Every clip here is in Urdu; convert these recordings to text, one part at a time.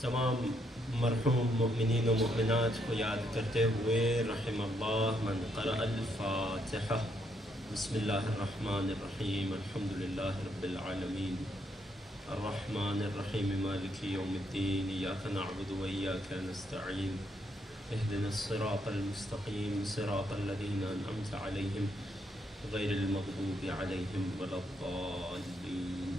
تمام مرحوم مؤمنین و مؤمنات کو یاد کرتے ہوئے رحم اللہ من قرأ الفاتحہ۔ بسم اللہ الرحمن الرحیم، الحمد للہ رب العالمین، الرحمن الرحیم، مالک یوم الدین، ایاک نعبد و ایاک نستعین، اہدنا الصراط المستقیم، صراط الذین انعمت علیہم غیر المغضوب علیہم ولا الضالین۔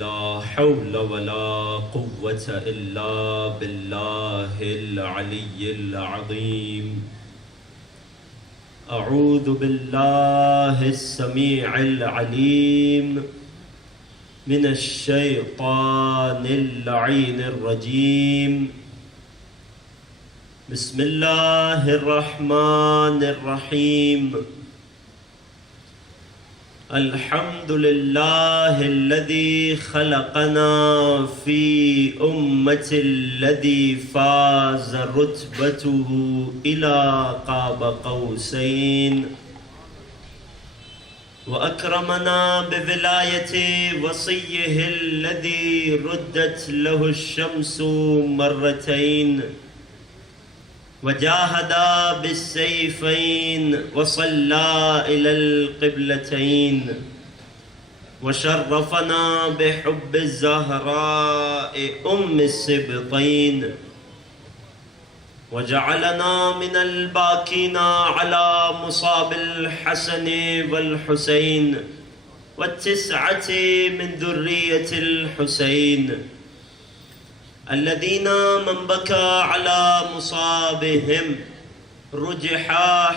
لا حول ولا قوة إلا بالله العلي العظيم۔ أعوذ بالله السميع العليم من الشيطان اللعين الرجيم۔ بسم الله الرحمن الرحيم۔ الحمد لله الذي خلقنا في أمة الذي فاز رتبته إلى قاب قوسين، وأكرمنا بولاية وصيه الذي ردت له الشمس مرتين، وجاهد بالسيفين، وصلى إلى القبلتين، وشرفنا بحب الزهراء أم السبطين، وجعلنا من الباكين على مصاب الحسن والحسين، والتسعة من ذرية الحسين، الذين من بكى على مصابهم رجح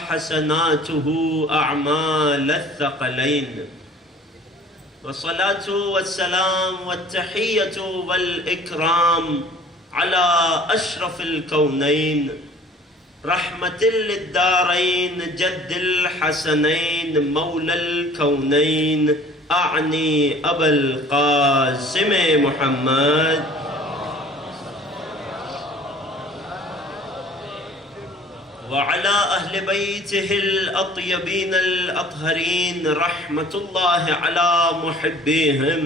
حسناته أعمال الثقلين، والصلاة والسلام والتحية والإكرام على أشرف الكونين، رحمة للدارين، جد الحسنين، مولى الكونين، أعني أبا القاسم محمد وعلى أهل بيته الأطيبين الأطهرين، رحمة الله على محبيهم،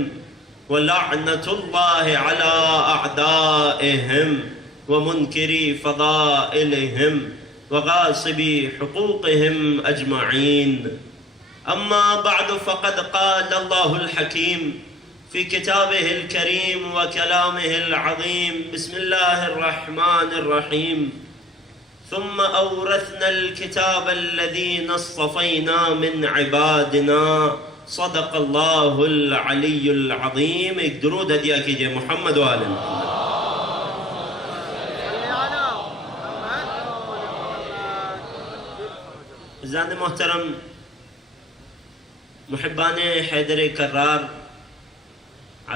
ولعنة الله على أعدائهم، ومنكري فضائلهم، وغاصبي حقوقهم أجمعين. أما بعد، فقد قال الله الحكيم في كتابه الكريم وكلامه العظيم، بسم الله الرحمن الرحيم: ثم أورثنا الكتاب الذين اصطفينا من عبادنا، صدق الله العلي العظيم۔ ایک درود ہدیہ کیجئے محمد و آل محمد۔ عزیزان محترم، محبان حیدر کرار،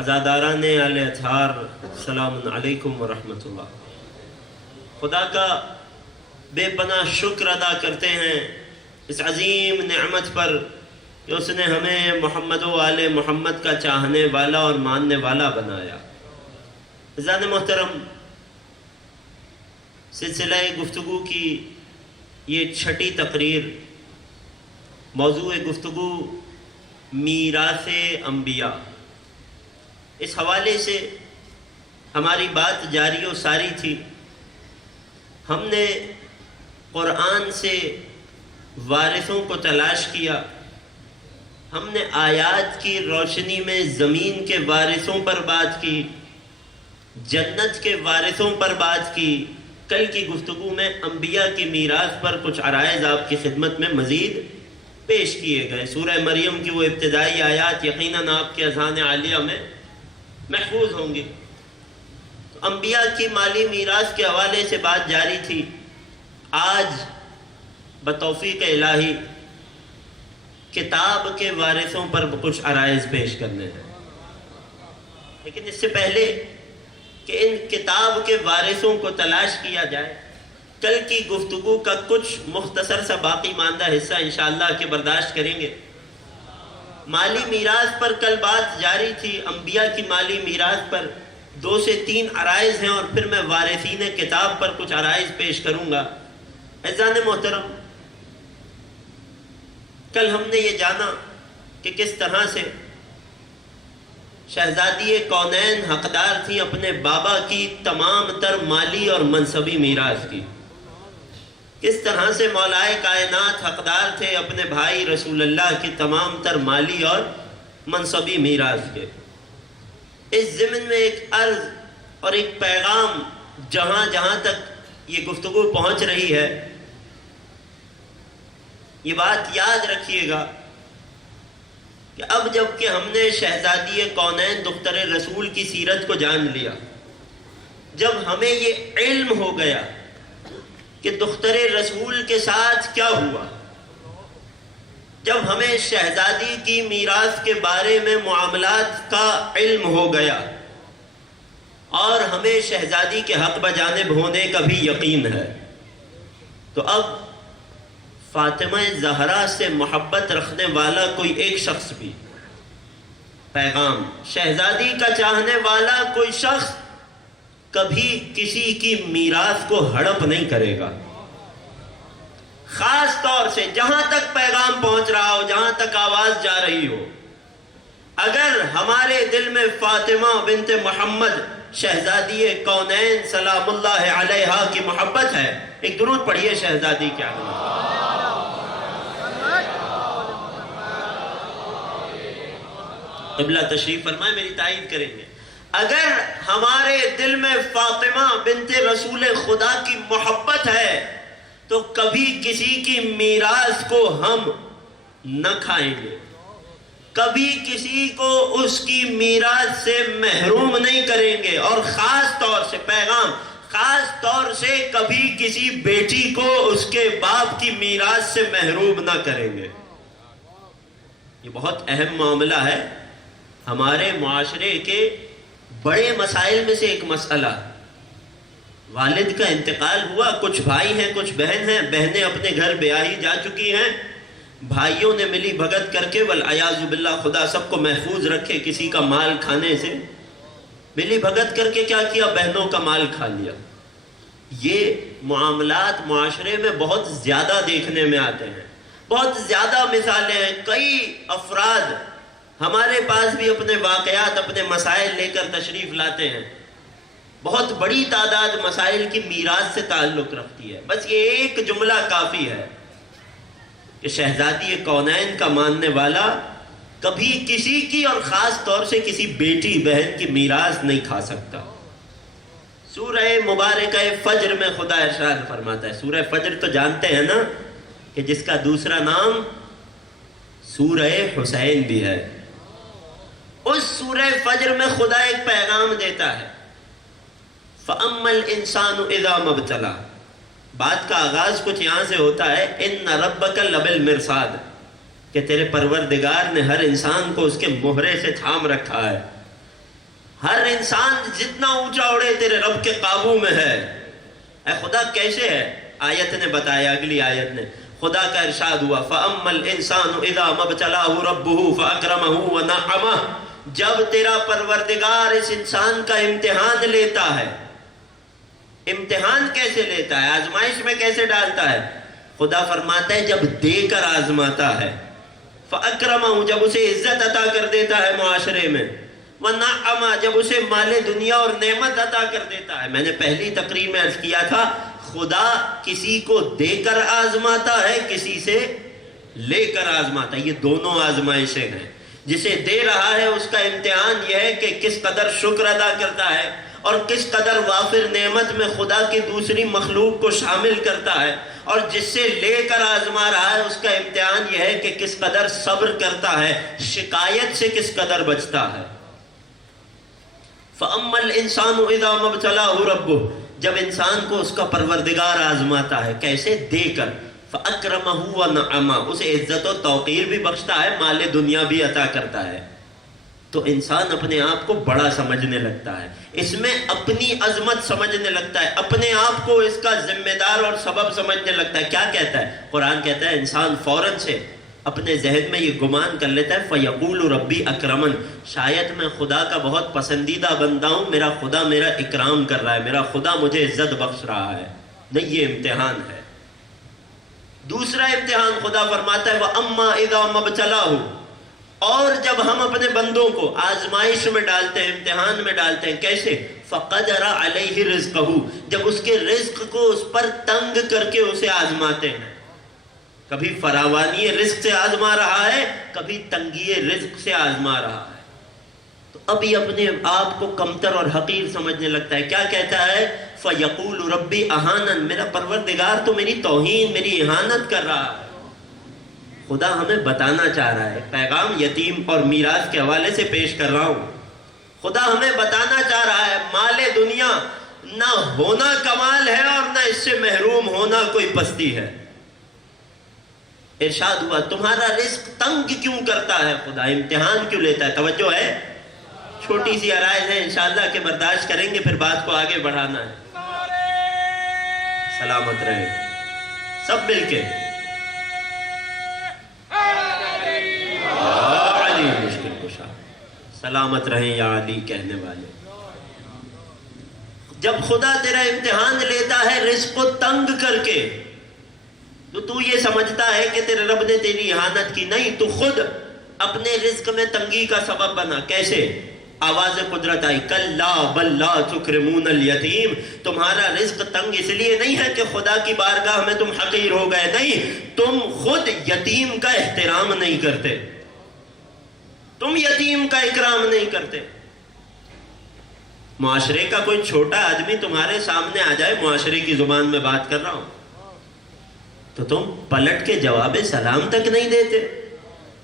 عزاداران آل اطہار، السلام علیکم ورحمۃ اللہ۔ خدا کا بے پناہ شکر ادا کرتے ہیں اس عظیم نعمت پر کہ اس نے ہمیں محمد و آل محمد کا چاہنے والا اور ماننے والا بنایا۔ عزیزان محترم، سلسلہ گفتگو کی یہ چھٹی تقریر، موضوع گفتگو میراث انبیاء، اس حوالے سے ہماری بات جاری و ساری تھی۔ ہم نے قرآن سے وارثوں کو تلاش کیا، ہم نے آیات کی روشنی میں زمین کے وارثوں پر بات کی، جنت کے وارثوں پر بات کی۔ کل کی گفتگو میں انبیاء کی میراث پر کچھ عرائض آپ کی خدمت میں مزید پیش کیے گئے۔ سورہ مریم کی وہ ابتدائی آیات یقیناً آپ کے اذہان عالیہ میں محفوظ ہوں گی۔ انبیاء کی مالی میراث کے حوالے سے بات جاری تھی۔ آج بتوفیق الہی کتاب کے وارثوں پر کچھ عرائض پیش کرنے ہیں، لیکن اس سے پہلے کہ ان کتاب کے وارثوں کو تلاش کیا جائے، کل کی گفتگو کا کچھ مختصر سا باقی ماندہ حصہ انشاءاللہ کہ برداشت کریں گے۔ مالی میراث پر کل بات جاری تھی، انبیاء کی مالی میراث پر 2 سے 3 عرائض ہیں، اور پھر میں وارثین کتاب پر کچھ عرائض پیش کروں گا۔ عزیزان محترم، کل ہم نے یہ جانا کہ کس طرح سے شہزادی کونین حقدار تھیں اپنے بابا کی تمام تر مالی اور منصبی میراث کی۔ کس طرح سے مولائے کائنات حقدار تھے اپنے بھائی رسول اللہ کی تمام تر مالی اور منصبی میراث کے۔ اس ضمن میں ایک عرض اور ایک پیغام جہاں جہاں تک یہ گفتگو پہنچ رہی ہے، یہ بات یاد رکھیے گا کہ اب جب کہ ہم نے شہزادی کونین دختر رسول کی سیرت کو جان لیا، جب ہمیں یہ علم ہو گیا کہ دختر رسول کے ساتھ کیا ہوا، جب ہمیں شہزادی کی میراث کے بارے میں معاملات کا علم ہو گیا اور ہمیں شہزادی کے حق بجانب ہونے کا بھی یقین ہے، تو اب فاطمہ زہرا سے محبت رکھنے والا کوئی ایک شخص بھی، پیغام شہزادی کا چاہنے والا کوئی شخص کبھی کسی کی میراث کو ہڑپ نہیں کرے گا۔ خاص طور سے جہاں تک پیغام پہنچ رہا ہو، جہاں تک آواز جا رہی ہو، اگر ہمارے دل میں فاطمہ بنت محمد شہزادی کونین سلام اللہ علیہا کی محبت ہے، ایک درود پڑھیے شہزادی کے آگے۔ قبلہ تشریف فرمائے، میری تائید کریں گے۔ اگر ہمارے دل میں فاطمہ بنت رسول خدا کی محبت ہے تو کبھی کسی کی میراث کو ہم نہ کھائیں گے، کبھی کسی کو اس کی میراث سے محروم نہیں کریں گے، اور خاص طور سے پیغام، خاص طور سے کبھی کسی بیٹی کو اس کے باپ کی میراث سے محروم نہ کریں گے۔ یہ بہت اہم معاملہ ہے، ہمارے معاشرے کے بڑے مسائل میں سے ایک مسئلہ۔ والد کا انتقال ہوا، کچھ بھائی ہیں کچھ بہن ہیں، بہنیں اپنے گھر بیاہی جا چکی ہیں، بھائیوں نے ملی بھگت کر کے والعیاذ باللہ خدا سب کو محفوظ رکھے کسی کا مال کھانے سے، ملی بھگت کر کے کیا کیا، بہنوں کا مال کھا لیا۔ یہ معاملات معاشرے میں بہت زیادہ دیکھنے میں آتے ہیں، بہت زیادہ مثالیں ہیں۔ کئی افراد ہمارے پاس بھی اپنے واقعات، اپنے مسائل لے کر تشریف لاتے ہیں، بہت بڑی تعداد مسائل کی میراث سے تعلق رکھتی ہے۔ بس یہ ایک جملہ کافی ہے کہ شہزادی کونین کا ماننے والا کبھی کسی کی، اور خاص طور سے کسی بیٹی بہن کی میراث نہیں کھا سکتا۔ سورہ مبارکہ فجر میں خدا ارشاد فرماتا ہے، سورہ فجر تو جانتے ہیں نا کہ جس کا دوسرا نام سورہ حسین بھی ہے۔ اس سورہ فجر میں خدا ایک پیغام دیتا ہے، فَأَمَّا الْإِنسَانُ إِذَا مَبْتَلَى۔ بات کا آغاز کچھ یہاں سے ہوتا ہے، إِنَّ رَبَّكَ لَبِالْمِرْصَادِ، کہ تیرے پروردگار نے ہر انسان کو اس کے مہرے سے تھام رکھا ہے۔ ہر انسان جتنا اونچا اڑے تیرے رب کے قابو میں ہے۔ اے خدا کیسے ہے؟ آیت نے بتایا، اگلی آیت نے خدا کا ارشاد ہوا، فَأَمَّا الْإِنسَانُ إِذَا مَبْتَلَاهُ رَبُّهُ فَأَكْرَمَهُ وَنَعَّمَهُ۔ جب تیرا پروردگار اس انسان کا امتحان لیتا ہے، امتحان کیسے لیتا ہے، آزمائش میں کیسے ڈالتا ہے؟ خدا فرماتا ہے جب دے کر آزماتا ہے، فَأَكْرَمَهُ، جب اسے عزت عطا کر دیتا ہے معاشرے میں، وَنَعَّمَهُ، جب اسے مال دنیا اور نعمت عطا کر دیتا ہے۔ میں نے پہلی تقریر میں عرض کیا تھا، خدا کسی کو دے کر آزماتا ہے، کسی سے لے کر آزماتا ہے، یہ دونوں آزمائشیں ہیں۔ جسے دے رہا ہے اس کا امتحان یہ ہے کہ کس قدر شکر ادا کرتا ہے اور کس قدر وافر نعمت میں خدا کی دوسری مخلوق کو شامل کرتا ہے، اور جس سے لے کر آزما رہا ہے اس کا امتحان یہ ہے کہ کس قدر صبر کرتا ہے، شکایت سے کس قدر بچتا ہے۔ فَأَمَّا الْإِنسَانُ إِذَا مَبْتَلَاهُ رَبُّهُ، جب انسان کو اس کا پروردگار آزماتا ہے، کیسے؟ دے کر، فَأَكْرَمَهُ وَنَعَّمَهُ، اسے عزت و توقیر بھی بخشتا ہے، مال دنیا بھی عطا کرتا ہے، تو انسان اپنے آپ کو بڑا سمجھنے لگتا ہے، اس میں اپنی عظمت سمجھنے لگتا ہے، اپنے آپ کو اس کا ذمہ دار اور سبب سمجھنے لگتا ہے۔ کیا کہتا ہے قرآن؟ کہتا ہے انسان فوراً سے اپنے ذہن میں یہ گمان کر لیتا ہے، فَيَقُولُ رَبِّي أَكْرَمَنِ، شاید میں خدا کا بہت پسندیدہ بندہ ہوں، میرا خدا میرا اکرام کر رہا ہے، میرا خدا مجھے عزت بخش رہا ہے۔ نہیں، یہ امتحان ہے۔ دوسرا امتحان خدا فرماتا ہے وَأَمَّا إِذَا مَبْتَلَاهُ، اور جب ہم اپنے بندوں کو آزمائش میں ڈالتے ہیں، امتحان میں ڈالتے ہیں، کیسے؟ فَقَدَرَ عَلَيْهِ رِزْقَهُ، جب اس کے رزق کو اس پر تنگ کر کے اسے آزماتے ہیں. کبھی فراوانی رزق سے آزما رہا ہے، کبھی تنگی رزق سے آزما رہا ہے. تو اب یہ اپنے آپ کو کمتر اور حقیر سمجھنے لگتا ہے. کیا کہتا ہے؟ فَيَقُولُ رَبِّ أَهَانَنِ، میرا پروردگار تو میری توہین، میری اہانت کر رہا ہے. خدا ہمیں بتانا چاہ رہا ہے، پیغام یتیم اور میراث کے حوالے سے پیش کر رہا ہوں. خدا ہمیں بتانا چاہ رہا ہے مال دنیا نہ ہونا کمال ہے اور نہ اس سے محروم ہونا کوئی پستی ہے. ارشاد ہوا تمہارا رزق تنگ کیوں کرتا ہے خدا، امتحان کیوں لیتا ہے؟ توجہ ہے، چھوٹی سی عرائض ہے انشاءاللہ کہ برداشت کریں گے، پھر بات کو آگے بڑھانا ہے. سلامت رہے سب مل کے. علی مشکل کشا، سلامت رہیں یا علی کہنے والے. جب خدا تیرا امتحان لیتا ہے رزق کو تنگ کر کے، تو یہ سمجھتا ہے کہ تیرے رب نے تیری اہانت کی. نہیں، تو خود اپنے رزق میں تنگی کا سبب بنا. کیسے؟ آواز قدرت آئی، کلا بل لا تکرمون الیتیم. تمہارا رزق تنگ اس لیے نہیں ہے کہ خدا کی بارگاہ میں تم حقیر ہو گئے، نہیں، تم خود یتیم کا احترام نہیں کرتے، تم یتیم کا اکرام نہیں کرتے. معاشرے کا کوئی چھوٹا آدمی تمہارے سامنے آ جائے، معاشرے کی زبان میں بات کر رہا ہوں، تو تم پلٹ کے جواب سلام تک نہیں دیتے.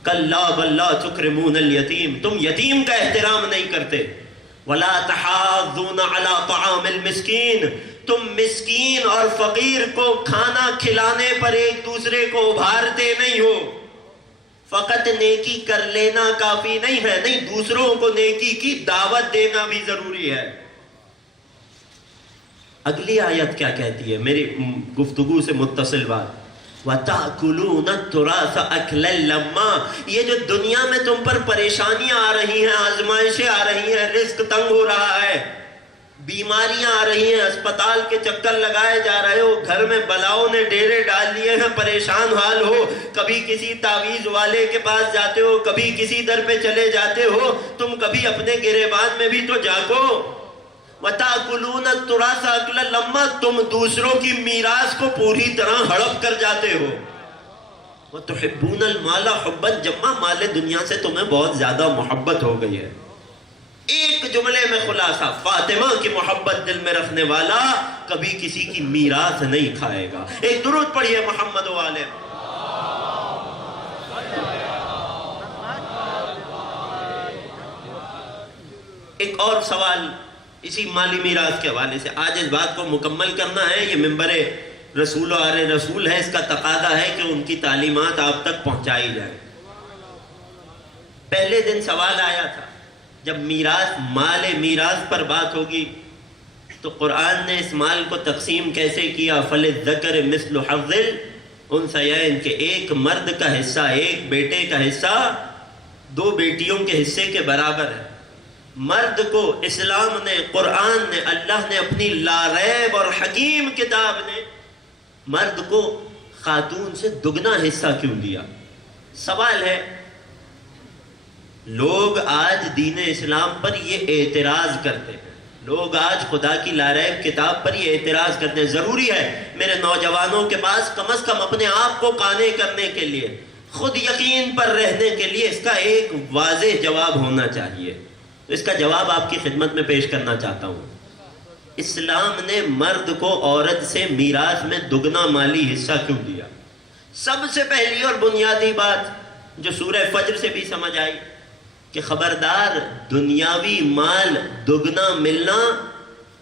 کلا بل لا تکرمون الیتیم، تم یتیم کا احترام نہیں کرتے. ولا تحاضون علی طعام المسکین، تم مسکین اور فقیر کو کھانا کھلانے پر ایک دوسرے کو ابھارتے نہیں ہو. فقط نیکی کر لینا کافی نہیں ہے، نہیں، دوسروں کو نیکی کی دعوت دینا بھی ضروری ہے. اگلی آیت کیا کہتی ہے؟ میری گفتگو سے متصل بات. وَتَأْكُلُونَ التُّرَاثَ أَكْلًا لَمًّا، یہ جو دنیا میں تم پر پریشانیاں آ رہی ہیں، آزمائشیں آ رہی ہیں، رزق تنگ ہو رہا ہے، بیماریاں آ رہی ہیں، اسپتال کے چکر لگائے جا رہے ہو، گھر میں بلاؤں نے ڈیرے ڈال لیے ہیں، پریشان حال ہو، کبھی کسی تعویذ والے کے پاس جاتے ہو، کبھی کسی در پہ چلے جاتے ہو، تم کبھی اپنے گریبان میں بھی تو جاگو. وَتَأْكُلُونَ التُّرَاثَ أَكْلًا لَمًّا، تم دوسروں کی میراث کو پوری طرح ہڑپ کر جاتے ہو. وَتُحِبُّونَ الْمَالَ حُبًّا جَمًّا، مال دنیا سے تمہیں بہت زیادہ محبت ہو گئی ہے. ایک جملے میں خلاصہ، فاطمہ کی محبت دل میں رکھنے والا کبھی کسی کی میراث نہیں کھائے گا. ایک درود پڑھیے محمد و آلہ. ایک اور سوال اسی مالی میراث کے حوالے سے، آج اس بات کو مکمل کرنا ہے. یہ منبر رسول و آل رسول ہے، اس کا تقاضا ہے کہ ان کی تعلیمات آپ تک پہنچائی جائیں. پہلے دن سوال آیا تھا جب میراث، مال میراث پر بات ہوگی تو قرآن نے اس مال کو تقسیم کیسے کیا؟ فَلِلذَّكَرِ مِثْلُ حَظِّ الْأُنثَيَيْنِ، کہ ایک مرد کا حصہ، ایک بیٹے کا حصہ دو بیٹیوں کے حصے کے برابر ہے. مرد کو اسلام نے، قرآن نے، اللہ نے اپنی لاریب اور حکیم کتاب نے مرد کو خاتون سے دگنا حصہ کیوں دیا؟ سوال ہے. لوگ آج دین اسلام پر یہ اعتراض کرتے ہیں، لوگ آج خدا کی لاریب کتاب پر یہ اعتراض کرتے ہیں. ضروری ہے میرے نوجوانوں کے پاس کم از کم اپنے آپ کو قانع کرنے کے لیے، خود یقین پر رہنے کے لیے اس کا ایک واضح جواب ہونا چاہیے. تو اس کا جواب آپ کی خدمت میں پیش کرنا چاہتا ہوں. اسلام نے مرد کو عورت سے میراث میں دگنا مالی حصہ کیوں دیا؟ سب سے پہلی اور بنیادی بات جو سورہ فجر سے بھی سمجھ آئی کہ خبردار، دنیاوی مال دگنا ملنا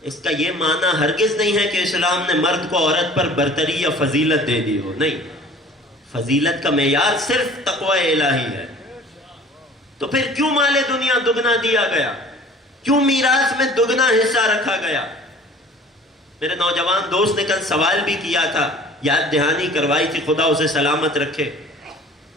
اس کا یہ معنی ہرگز نہیں ہے کہ اسلام نے مرد کو عورت پر برتری یا فضیلت دے دی ہو. نہیں، فضیلت کا معیار صرف تقوی الہی ہے. تو پھر کیوں مال دنیا دگنا دیا گیا؟ کیوں میراث میں دگنا حصہ رکھا گیا؟ میرے نوجوان دوست نے کل سوال بھی کیا تھا، یاد دہانی کروائی تھی، خدا اسے سلامت رکھے.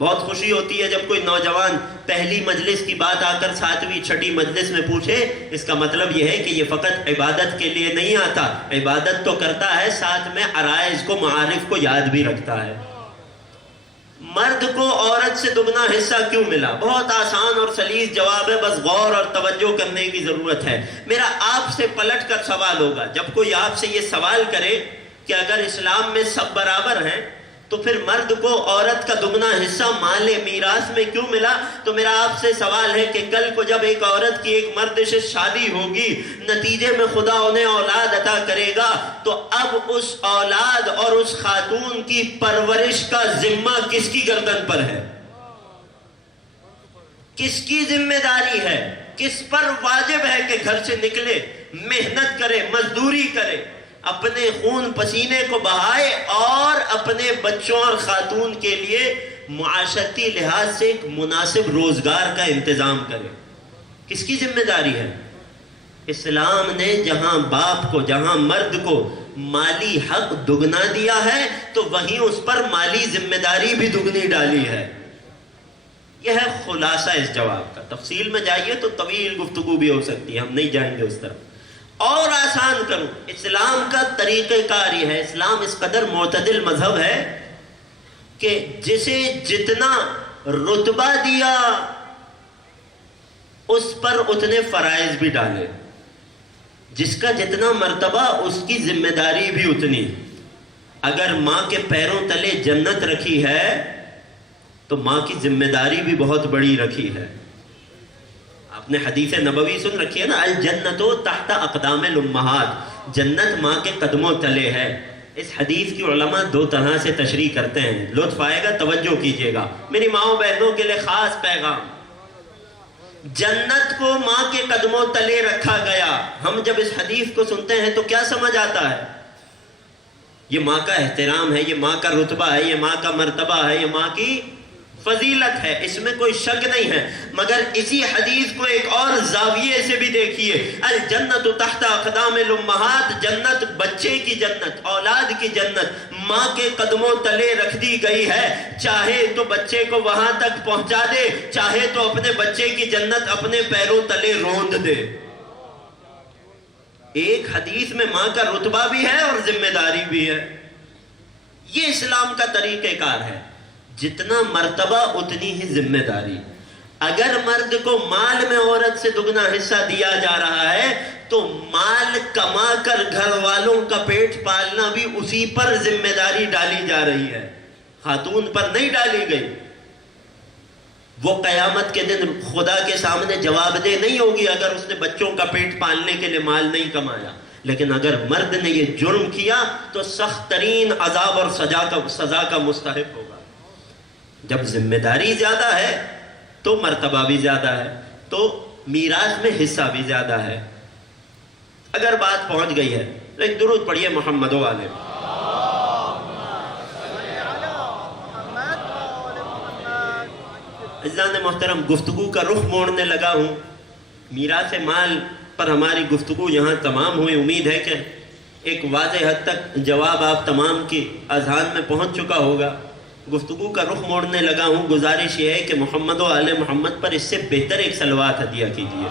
بہت خوشی ہوتی ہے جب کوئی نوجوان پہلی مجلس کی بات آ کر 7ویں 6ٹھی مجلس میں پوچھے. اس کا مطلب یہ ہے کہ یہ فقط عبادت کے لیے نہیں آتا، عبادت تو کرتا ہے، ساتھ میں عرائض کو، معارف کو یاد بھی رکھتا ہے. مرد کو عورت سے دگنا حصہ کیوں ملا؟ بہت آسان اور سلیس جواب ہے، بس غور اور توجہ کرنے کی ضرورت ہے۔ میرا آپ سے پلٹ کر سوال ہوگا، جب کوئی آپ سے یہ سوال کرے کہ اگر اسلام میں سب برابر ہیں تو پھر مرد کو عورت کا دگنا حصہ مال میراث میں کیوں ملا؟ تو میرا آپ سے سوال ہے کہ کل کو جب ایک عورت کی ایک مرد سے شادی ہوگی، نتیجے میں خدا انہیں اولاد عطا کرے گا، تو اب اس اولاد اور اس خاتون کی پرورش کا ذمہ کس کی گردن پر ہے؟ کس کی ذمہ داری ہے؟ کس پر واجب ہے کہ گھر سے نکلے، محنت کرے، مزدوری کرے، اپنے خون پسینے کو بہائے اور اپنے بچوں اور خاتون کے لیے معاشرتی لحاظ سے ایک مناسب روزگار کا انتظام کرے؟ کس کی ذمہ داری ہے؟ اسلام نے جہاں باپ کو، جہاں مرد کو مالی حق دگنا دیا ہے تو وہیں اس پر مالی ذمہ داری بھی دگنی ڈالی ہے۔ یہ ہے خلاصہ اس جواب کا۔ تفصیل میں جائیے تو طویل گفتگو بھی ہو سکتی ہے، ہم نہیں جائیں گے اس طرف۔ اور آسان کروں، اسلام کا طریقہ کار یہ ہے، اسلام اس قدر معتدل مذہب ہے کہ جسے جتنا رتبہ دیا اس پر اتنے فرائض بھی ڈالے، جس کا جتنا مرتبہ اس کی ذمہ داری بھی اتنی۔ اگر ماں کے پیروں تلے جنت رکھی ہے تو ماں کی ذمہ داری بھی بہت بڑی رکھی ہے۔ آپ نے حدیث نبوی سن رکھی ہے نا، الجنت تحت اقدام الامہات، جنت ماں کے قدموں تلے ہے۔ اس حدیث کی علماء دو طرح سے تشریح کرتے ہیں، لطف آئے گا، توجہ کیجئے گا، میری ماؤں بہنوں کے لیے خاص پیغام۔ جنت کو ماں کے قدموں تلے رکھا گیا، ہم جب اس حدیث کو سنتے ہیں تو کیا سمجھ آتا ہے؟ یہ ماں کا احترام ہے، یہ ماں کا رتبہ ہے، یہ ماں کا مرتبہ ہے، یہ ماں کی فضیلت ہے، اس میں کوئی شک نہیں ہے۔ مگر اسی حدیث کو ایک اور زاویے سے بھی دیکھیے، الجنت تحت اقدام الامہات، جنت بچے کی جنت، اولاد کی جنت ماں کے قدموں تلے رکھ دی گئی ہے۔ چاہے تو بچے کو وہاں تک پہنچا دے، چاہے تو اپنے بچے کی جنت اپنے پیروں تلے روند دے۔ ایک حدیث میں ماں کا رتبہ بھی ہے اور ذمہ داری بھی ہے۔ یہ اسلام کا طریقہ کار ہے، جتنا مرتبہ اتنی ہی ذمہ داری۔ اگر مرد کو مال میں عورت سے دگنا حصہ دیا جا رہا ہے تو مال کما کر گھر والوں کا پیٹ پالنا بھی اسی پر ذمہ داری ڈالی جا رہی ہے، خاتون پر نہیں ڈالی گئی۔ وہ قیامت کے دن خدا کے سامنے جواب دہ نہیں ہوگی اگر اس نے بچوں کا پیٹ پالنے کے لیے مال نہیں کمایا، لیکن اگر مرد نے یہ جرم کیا تو سخت ترین عذاب اور سزا کا مستحق ہوگا۔ جب ذمہ داری زیادہ ہے تو مرتبہ بھی زیادہ ہے، تو میراث میں حصہ بھی زیادہ ہے۔ اگر بات پہنچ گئی ہے تو ایک درود پڑھیے محمد والے۔ عزیزان محترم، گفتگو کا رخ موڑنے لگا ہوں، میراث مال پر ہماری گفتگو یہاں تمام ہوئی۔ امید ہے کہ ایک واضح حد تک جواب آپ تمام کی اذہان میں پہنچ چکا ہوگا۔ گفتگو کا رخ موڑنے لگا ہوں، گزارش یہ ہے کہ محمد و آل محمد پر اس سے بہتر ایک صلوات ہدیہ کیجیے۔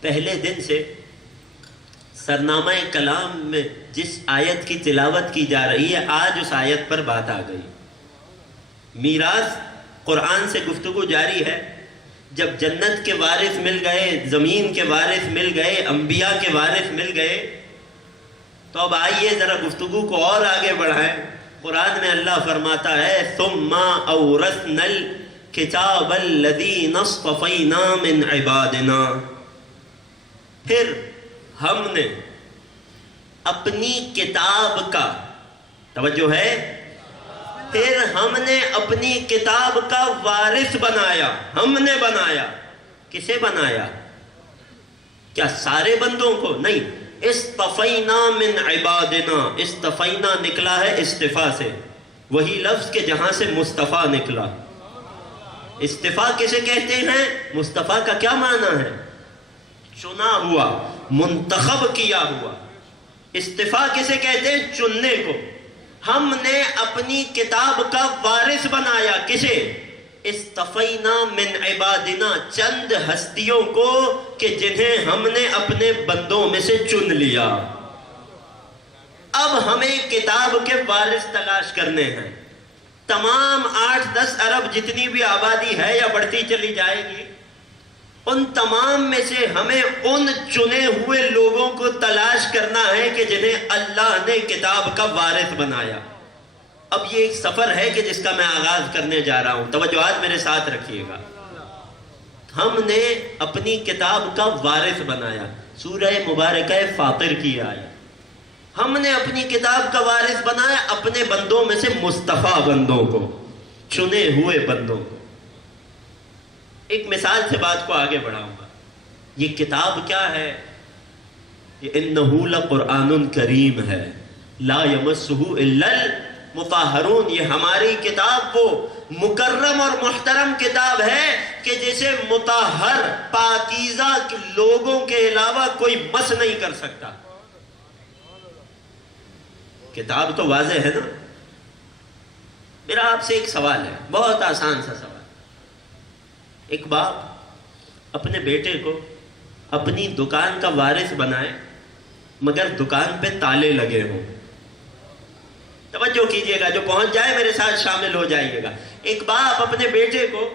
پہلے دن سے سرنامہ کلام میں جس آیت کی تلاوت کی جا رہی ہے، آج اس آیت پر بات آ گئی۔ میراث قرآن سے گفتگو جاری ہے۔ جب جنت کے وارث مل گئے، زمین کے وارث مل گئے، انبیاء کے وارث مل گئے، تو اب آئیے ذرا گفتگو کو اور آگے بڑھائیں۔ قرآن میں اللہ فرماتا ہے ثم اورثنا الکتاب الذین اصطفینا من عبادنا، پھر ہم نے اپنی کتاب کا، توجہ ہے، پھر ہم نے اپنی کتاب کا وارث بنایا۔ ہم نے بنایا، کسے بنایا؟ کیا سارے بندوں کو؟ نہیں، اصطفینا من عبادنا، اصطفینا نکلا ہے استفا سے، وہی لفظ کہ جہاں سے مصطفیٰ نکلا۔ استفا کسے کہتے ہیں؟ مصطفیٰ کا کیا معنی ہے؟ چنا ہوا، منتخب کیا ہوا۔ استفا کسے کہتے ہیں؟ چننے کو۔ ہم نے اپنی کتاب کا وارث بنایا، کسے؟ استفینا من عبادنا، چند ہستیوں کو کہ جنہیں ہم نے اپنے بندوں میں سے چن لیا. اب ہمیں کتاب کے وارث تلاش کرنے ہیں. تمام 8-10 ارب جتنی بھی آبادی ہے یا بڑھتی چلی جائے گی، ان تمام میں سے ہمیں ان چنے ہوئے لوگوں کو تلاش کرنا ہے کہ جنہیں اللہ نے کتاب کا وارث بنایا. اب یہ ایک سفر ہے کہ جس کا میں آغاز کرنے جا رہا ہوں. توجہات میرے ساتھ رکھیے گا. ہم نے اپنی کتاب کا وارث بنایا. سورہ مبارکہ فاطر کی آیت. ہم نے اپنی کتاب کا وارث بنایا اپنے بندوں میں سے مصطفیٰ بندوں کو، چنے ہوئے بندوں کو. ایک مثال سے بات کو آگے بڑھاؤں گا. یہ کتاب کیا ہے؟ یہ انہ لقرآن کریم ہے، لا یمسہ الا المطہرون. یہ ہماری کتاب وہ مکرم اور محترم کتاب ہے کہ جسے مطہر پاکیزہ لوگوں کے علاوہ کوئی مس نہیں کر سکتا. کتاب تو واضح ہے نا. میرا آپ سے ایک سوال ہے، بہت آسان سا سوال. ایک باپ اپنے بیٹے کو اپنی دکان کا وارث بنائے مگر دکان پہ تالے لگے ہوں. توجہ کیجئے گا، جو پہنچ جائے میرے ساتھ شامل ہو جائیے گا. ایک باپ اپنے بیٹے کو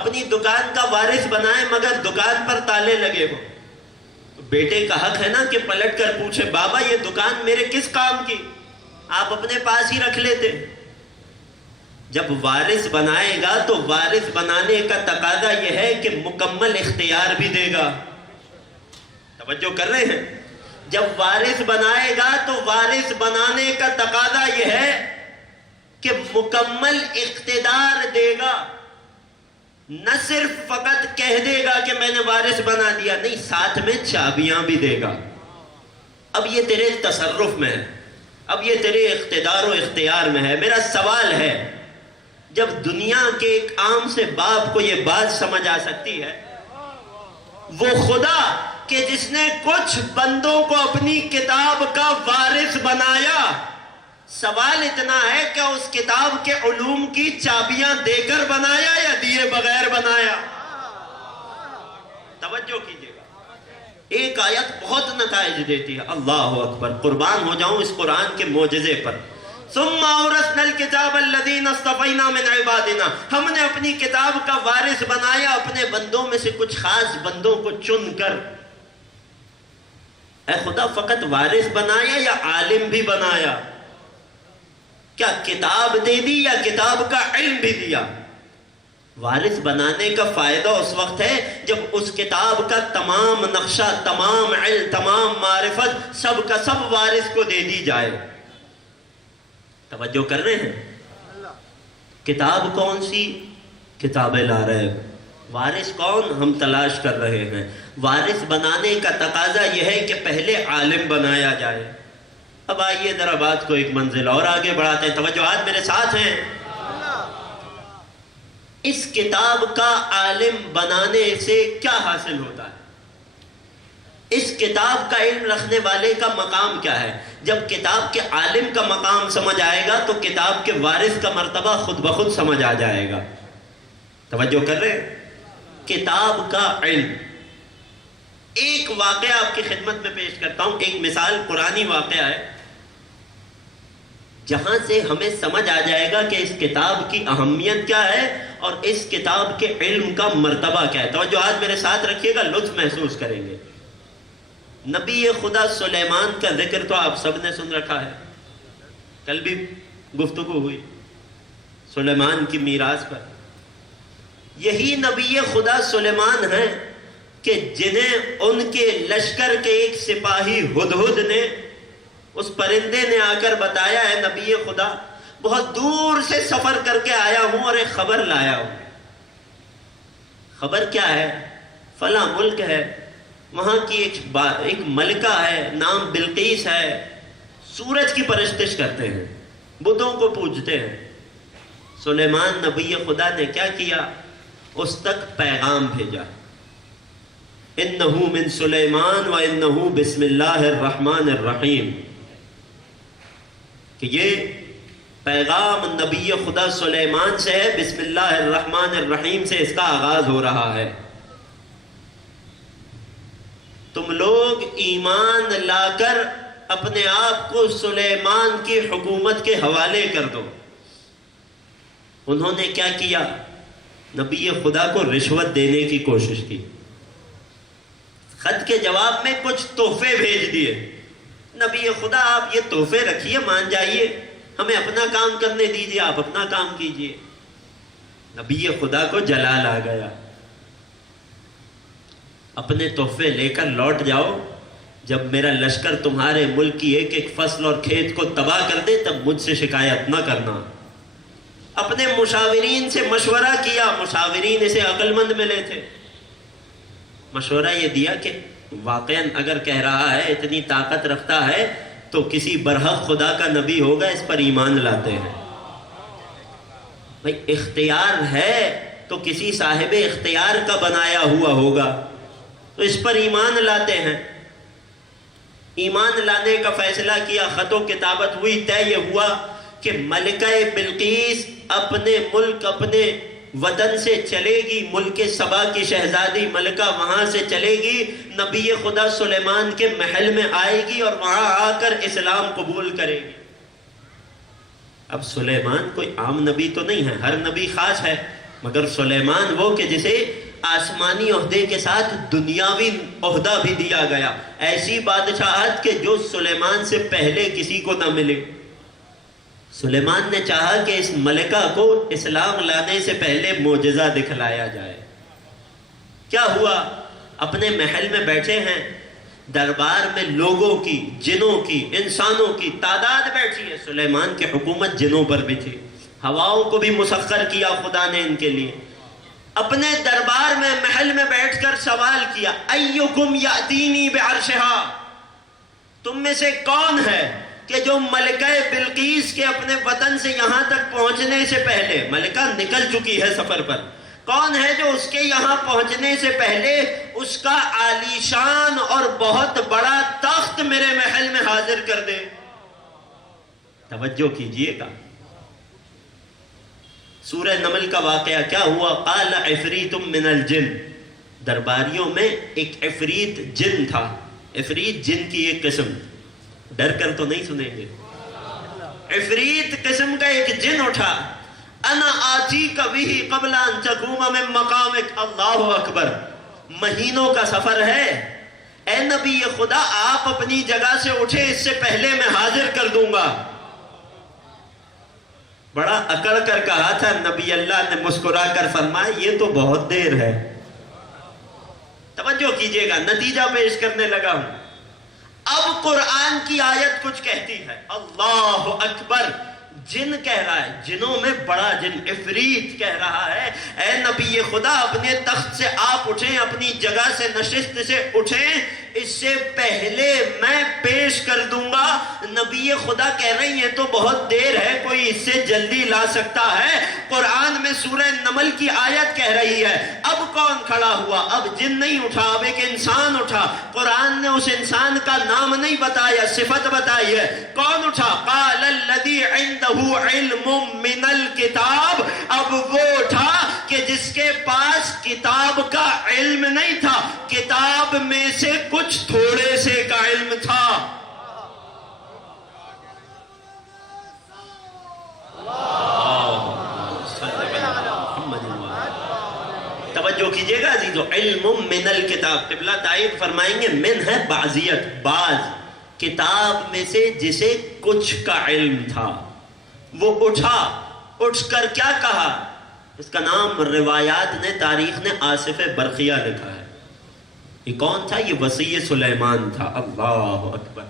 اپنی دکان کا وارث بنائے مگر دکان پر تالے لگے ہوں. بیٹے کا حق ہے نا کہ پلٹ کر پوچھے، بابا یہ دکان میرے کس کام کی؟ آپ اپنے پاس ہی رکھ لیتے. جب وارث بنائے گا تو وارث بنانے کا تقاضا یہ ہے کہ مکمل اختیار بھی دے گا. توجہ کر رہے ہیں؟ جب وارث بنائے گا تو وارث بنانے کا تقاضا یہ ہے کہ مکمل اقتدار دے گا. نہ صرف فقط کہہ دے گا کہ میں نے وارث بنا دیا، نہیں، ساتھ میں چابیاں بھی دے گا. اب یہ تیرے تصرف میں ہے، اب یہ تیرے اقتدار و اختیار میں ہے. میرا سوال ہے، جب دنیا کے ایک عام سے باپ کو یہ بات سمجھ آ سکتی ہے، وہ خدا کہ جس نے کچھ بندوں کو اپنی کتاب کا وارث بنایا، سوال اتنا ہے کہ اس کتاب کے علوم کی چابیاں دے کر بنایا یا دیے بغیر بنایا؟ توجہ کیجئے گا. ایک آیت بہت نتائج دیتی ہے. اللہ اکبر، قربان ہو جاؤں اس قرآن کے معجزے پر. ثم اورثنا الکتاب الذین اصطفینا من عبادنا. ہم نے اپنی کتاب کا وارث بنایا اپنے بندوں میں سے کچھ خاص بندوں کو چن کر. اے خدا، فقط وارث بنایا یا عالم بھی بنایا؟ کیا کتاب دے دی یا کتاب کا علم بھی دیا؟ وارث بنانے کا فائدہ اس وقت ہے جب اس کتاب کا تمام نقشہ، تمام علم، تمام معرفت سب کا سب وارث کو دے دی جائے. توجہ کر رہے ہیں؟ کتاب کون سی؟ کتاب لا ریب. وارث کون؟ ہم تلاش کر رہے ہیں. وارث بنانے کا تقاضا یہ ہے کہ پہلے عالم بنایا جائے. اب آئیے ذرا بات کو ایک منزل اور آگے بڑھاتے ہیں. توجہات میرے ساتھ ہیں؟ اس کتاب کا عالم بنانے سے کیا حاصل ہوتا ہے؟ اس کتاب کا علم رکھنے والے کا مقام کیا ہے؟ جب کتاب کے عالم کا مقام سمجھ آئے گا تو کتاب کے وارث کا مرتبہ خود بخود سمجھ آ جائے گا. توجہ کر رہے ہیں؟ کتاب کا علم. ایک واقعہ آپ کی خدمت میں پیش کرتا ہوں، ایک مثال قرآنی واقعہ ہے جہاں سے ہمیں سمجھ آ جائے گا کہ اس کتاب کی اہمیت کیا ہے اور اس کتاب کے علم کا مرتبہ کیا ہے. توجہات میرے ساتھ رکھیے گا، لطف محسوس کریں گے. نبی خدا سلیمان کا ذکر تو آپ سب نے سن رکھا ہے، کل بھی گفتگو ہوئی سلیمان کی میراث پر. یہی نبی خدا سلیمان ہیں کہ جنہیں ان کے لشکر کے ایک سپاہی ہدہد نے، اس پرندے نے آ کر بتایا ہے نبی خدا بہت دور سے سفر کر کے آیا ہوں اور ایک خبر لایا ہوں. خبر کیا ہے؟ فلاں ملک ہے، وہاں کی ایک ملکہ ہے، نام بلقیس ہے، سورج کی پرستش کرتے ہیں، بتوں کو پوجتے ہیں. سلیمان نبی خدا نے کیا کیا؟ اس تک پیغام بھیجا، انہو من سلیمان و انہو بسم اللہ الرحمن الرحیم، کہ یہ پیغام نبی خدا سلیمان سے ہے، بسم اللہ الرحمن الرحیم سے اس کا آغاز ہو رہا ہے۔ تم لوگ ایمان لا کر اپنے آپ کو سلیمان کی حکومت کے حوالے کر دو۔ انہوں نے کیا کیا؟ نبی خدا کو رشوت دینے کی کوشش کی، خط کے جواب میں کچھ تحفے بھیج دیے۔ نبی خدا آپ یہ تحفے رکھیے، مان جائیے، ہمیں اپنا کام کرنے دیجیے، آپ اپنا کام کیجیے۔ نبی خدا کو جلال آ گیا، اپنے تحفے لے کر لوٹ جاؤ، جب میرا لشکر تمہارے ملک کی ایک ایک فصل اور کھیت کو تباہ کر دے تب مجھ سے شکایت نہ کرنا۔ اپنے مشاورین سے مشورہ کیا، مشاورین اسے عقل مند ملے تھے۔ مشورہ یہ دیا کہ واقعاً اگر کہہ رہا ہے، اتنی طاقت رکھتا ہے، تو کسی برحق خدا کا نبی ہوگا، اس پر ایمان لاتے ہیں۔ بھائی اختیار ہے تو کسی صاحب اختیار کا بنایا ہوا ہوگا، تو اس پر ایمان لاتے ہیں۔ ایمان لانے کا فیصلہ کیا، خط و کتابت ہوئی، طے یہ ہوا کہ ملکہ بلقیس اپنے ملک، اپنے وطن سے چلے گی، ملک سبا کی شہزادی ملکہ وہاں سے چلے گی، نبی خدا سلیمان کے محل میں آئے گی اور وہاں آ کر اسلام قبول کرے گی۔ اب سلیمان کوئی عام نبی تو نہیں ہے، ہر نبی خاص ہے، مگر سلیمان وہ کہ جسے آسمانی عہدے کے ساتھ دنیاوی عہدہ بھی دیا گیا، ایسی بادشاہت کہ جو سلیمان سے پہلے کسی کو نہ ملے۔ سلیمان نے چاہا کہ اس ملکہ کو اسلام لانے سے پہلے معجزہ دکھلایا جائے۔ کیا ہوا؟ اپنے محل میں بیٹھے ہیں، دربار میں لوگوں کی، جنوں کی، انسانوں کی تعداد بیٹھی ہے۔ سلیمان کی حکومت جنوں پر بھی تھی، ہواؤں کو بھی مسخر کیا خدا نے ان کے لیے۔ اپنے دربار میں، محل میں بیٹھ کر سوال کیا، ایکم یاتینی بعرشہا، تم میں سے کون ہے کہ جو ملکہ بلقیس کے اپنے وطن سے یہاں تک پہنچنے سے پہلے، ملکہ نکل چکی ہے سفر پر، کون ہے جو اس کے یہاں پہنچنے سے پہلے اس کا عالیشان اور بہت بڑا تخت میرے محل میں حاضر کر دے؟ توجہ کیجئے گا، سورہ نمل کا واقعہ کیا ہوا؟ قال عفریت من الجن، درباریوں میں ایک عفریت جن تھا۔ عفریت جن کی ایک قسم، ڈر کر تو نہیں سنیں گے، عفریت قسم کا ایک جن اٹھا، انا آتیک بہ قبل ان تقوم من مقامک، اللہ اکبر، مہینوں کا سفر ہے، اے نبی خدا آپ اپنی جگہ سے اٹھے، اس سے پہلے میں حاضر کر دوں گا۔ بڑا اکڑ کر کہا تھا، نبی اللہ نے مسکرا کر فرمایا یہ تو بہت دیر ہے۔ توجہ کیجئے گا، نتیجہ پیش کرنے لگا ہوں۔ اب قرآن کی آیت کچھ کہتی ہے، اللہ اکبر، جن کہہ رہا ہے، جنوں میں بڑا جن، عفریت کہہ رہا ہے، اے نبی خدا اپنے تخت سے آپ اٹھیں، اپنی جگہ سے، نشست سے اٹھیں، اس سے پہلے میں پیش کر دوں گا۔ نبی خدا کہہ رہی ہیں تو بہت دیر ہے، کوئی اس سے جلدی لا سکتا ہے؟ قرآن میں سورہ نمل کی آیت کہہ رہی ہے، اب کون کھڑا ہوا؟ اب جن نہیں اٹھا، اب ایک انسان اٹھا۔ قرآن نے اس انسان کا نام نہیں بتایا، صفت بتائی ہے۔ کون اٹھا؟ قال الذی عندہ علم من الکتاب، اب وہ اٹھا کہ جس کے پاس کتاب کا علم نہیں تھا، کتاب میں سے کچھ تھوڑے سے کا علم تھا۔ توجہ کیجئے گا عزیزو، علم من الکتاب، قبلہ تائید فرمائیں گے، من ہے بعضیت، بعض، کتاب میں سے جسے کچھ کا علم تھا۔ وہ اٹھا، اٹھ کر کیا کہا؟ اس کا نام روایات نے، تاریخ نے آصف برقیہ لکھا ہے۔ یہ کون تھا؟ یہ وصی سلیمان تھا۔ اللہ اکبر،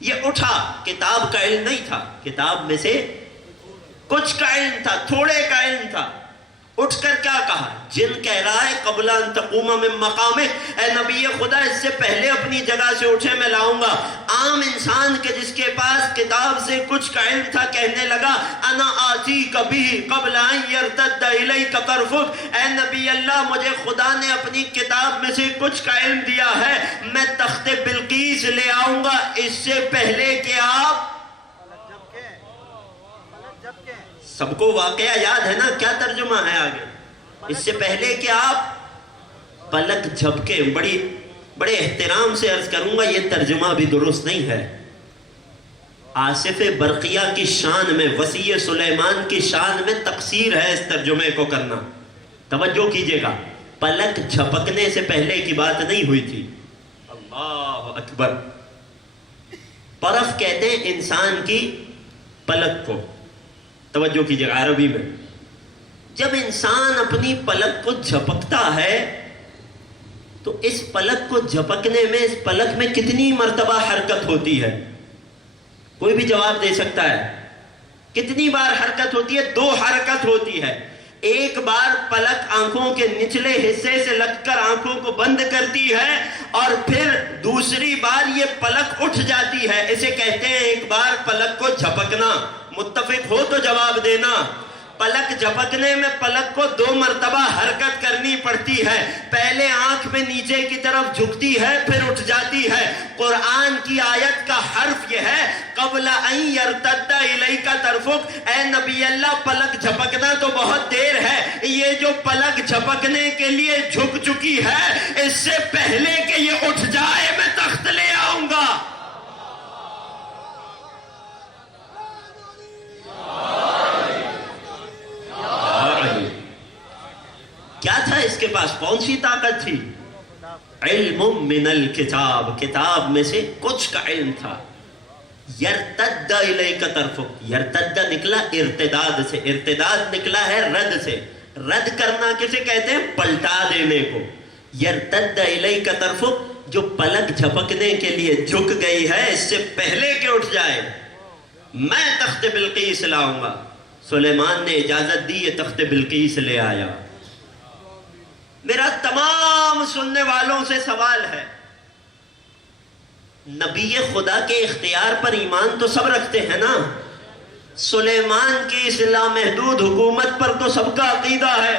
یہ اٹھا، کتاب کا علم نہیں تھا، کتاب میں سے کچھ کا علم تھا، تھوڑے کا علم تھا۔ اٹھ کر کیا کہا؟ جن کہہ رہا ہے قبل ان تقوم من مقامک، اے نبی خدا اس سے پہلے اپنی جگہ سے اٹھے میں لاؤں گا۔ عام انسان کے جس کے پاس کتاب سے کچھ کا علم تھا کہنے لگا، انا آتیک بہ قبل ان یرتد الیک طرفک، اے نبی اللہ مجھے خدا نے اپنی کتاب میں سے کچھ کا علم دیا ہے، میں تخت بلقیس لے آؤں گا اس سے پہلے کہ آپ سب کو واقعہ یاد ہے نا؟ کیا ترجمہ ہے آگے؟ اس سے پہلے کہ آپ پلک جھپکے، بڑے احترام سے عرض کروں گا، یہ ترجمہ بھی درست نہیں ہے۔ آصف برقیہ کی شان میں، وصی سلیمان کی شان میں تقصیر ہے اس ترجمے کو کرنا۔ توجہ کیجئے گا، پلک جھپکنے سے پہلے کی بات نہیں ہوئی تھی۔ اللہ اکبر۔ پرخ کہتے ہیں انسان کی پلک کو۔ توجہ کیجئے گا، عربی میں جب انسان اپنی پلک کو جھپکتا ہے تو اس پلک کو جھپکنے میں، اس پلک میں کتنی مرتبہ حرکت ہوتی ہے؟ کوئی بھی جواب دے سکتا ہے؟ کتنی بار حرکت ہوتی ہے؟ 2 حرکت ہوتی ہے۔ ایک بار پلک آنکھوں کے نچلے حصے سے لگ کر آنکھوں کو بند کرتی ہے، اور پھر دوسری بار یہ پلک اٹھ جاتی ہے، اسے کہتے ہیں ایک بار پلک کو جھپکنا۔ متفق ہو تو جواب دینا۔ پلک جھپکنے میں پلک کو 2 مرتبہ حرکت کرنی پڑتی ہے۔ پہلے آنکھ میں نیچے کی طرف جھکتی ہے، پھر اٹھ جاتی ہے۔ قرآن کی آیت کا حرف یہ ہے قبل ان یرتد الیک طرفک۔ اے نبی اللہ، پلک جھپکنا تو بہت دیر ہے، یہ جو پلک جھپکنے کے لیے جھک چکی ہے، اس سے پہلے کہ یہ اٹھ جائے میں تخت لے آؤں گا۔ کیا تھا اس کے پاس؟ کون سی طاقت تھی؟ علم من الکتاب، کتاب میں سے کچھ کا علم تھا۔ یرتد الیک طرفک، یرتد نکلا ارتداد سے، ارتداد نکلا ہے رد سے۔ رد کرنا کسے کہتے ہیں؟ پلٹا دینے کو۔ یرتد الیک طرفک، جو پلک جھپکنے کے لیے جھک گئی ہے، اس سے پہلے کہ اٹھ جائے میں تخت بلقیس لاؤں گا۔ سلیمان نے اجازت دی، یہ تخت بلقیس لے آیا۔ میرا تمام سننے والوں سے سوال ہے، نبی خدا کے اختیار پر ایمان تو سب رکھتے ہیں نا؟ سلیمان کی اس لامحدود حکومت پر تو سب کا عقیدہ ہے۔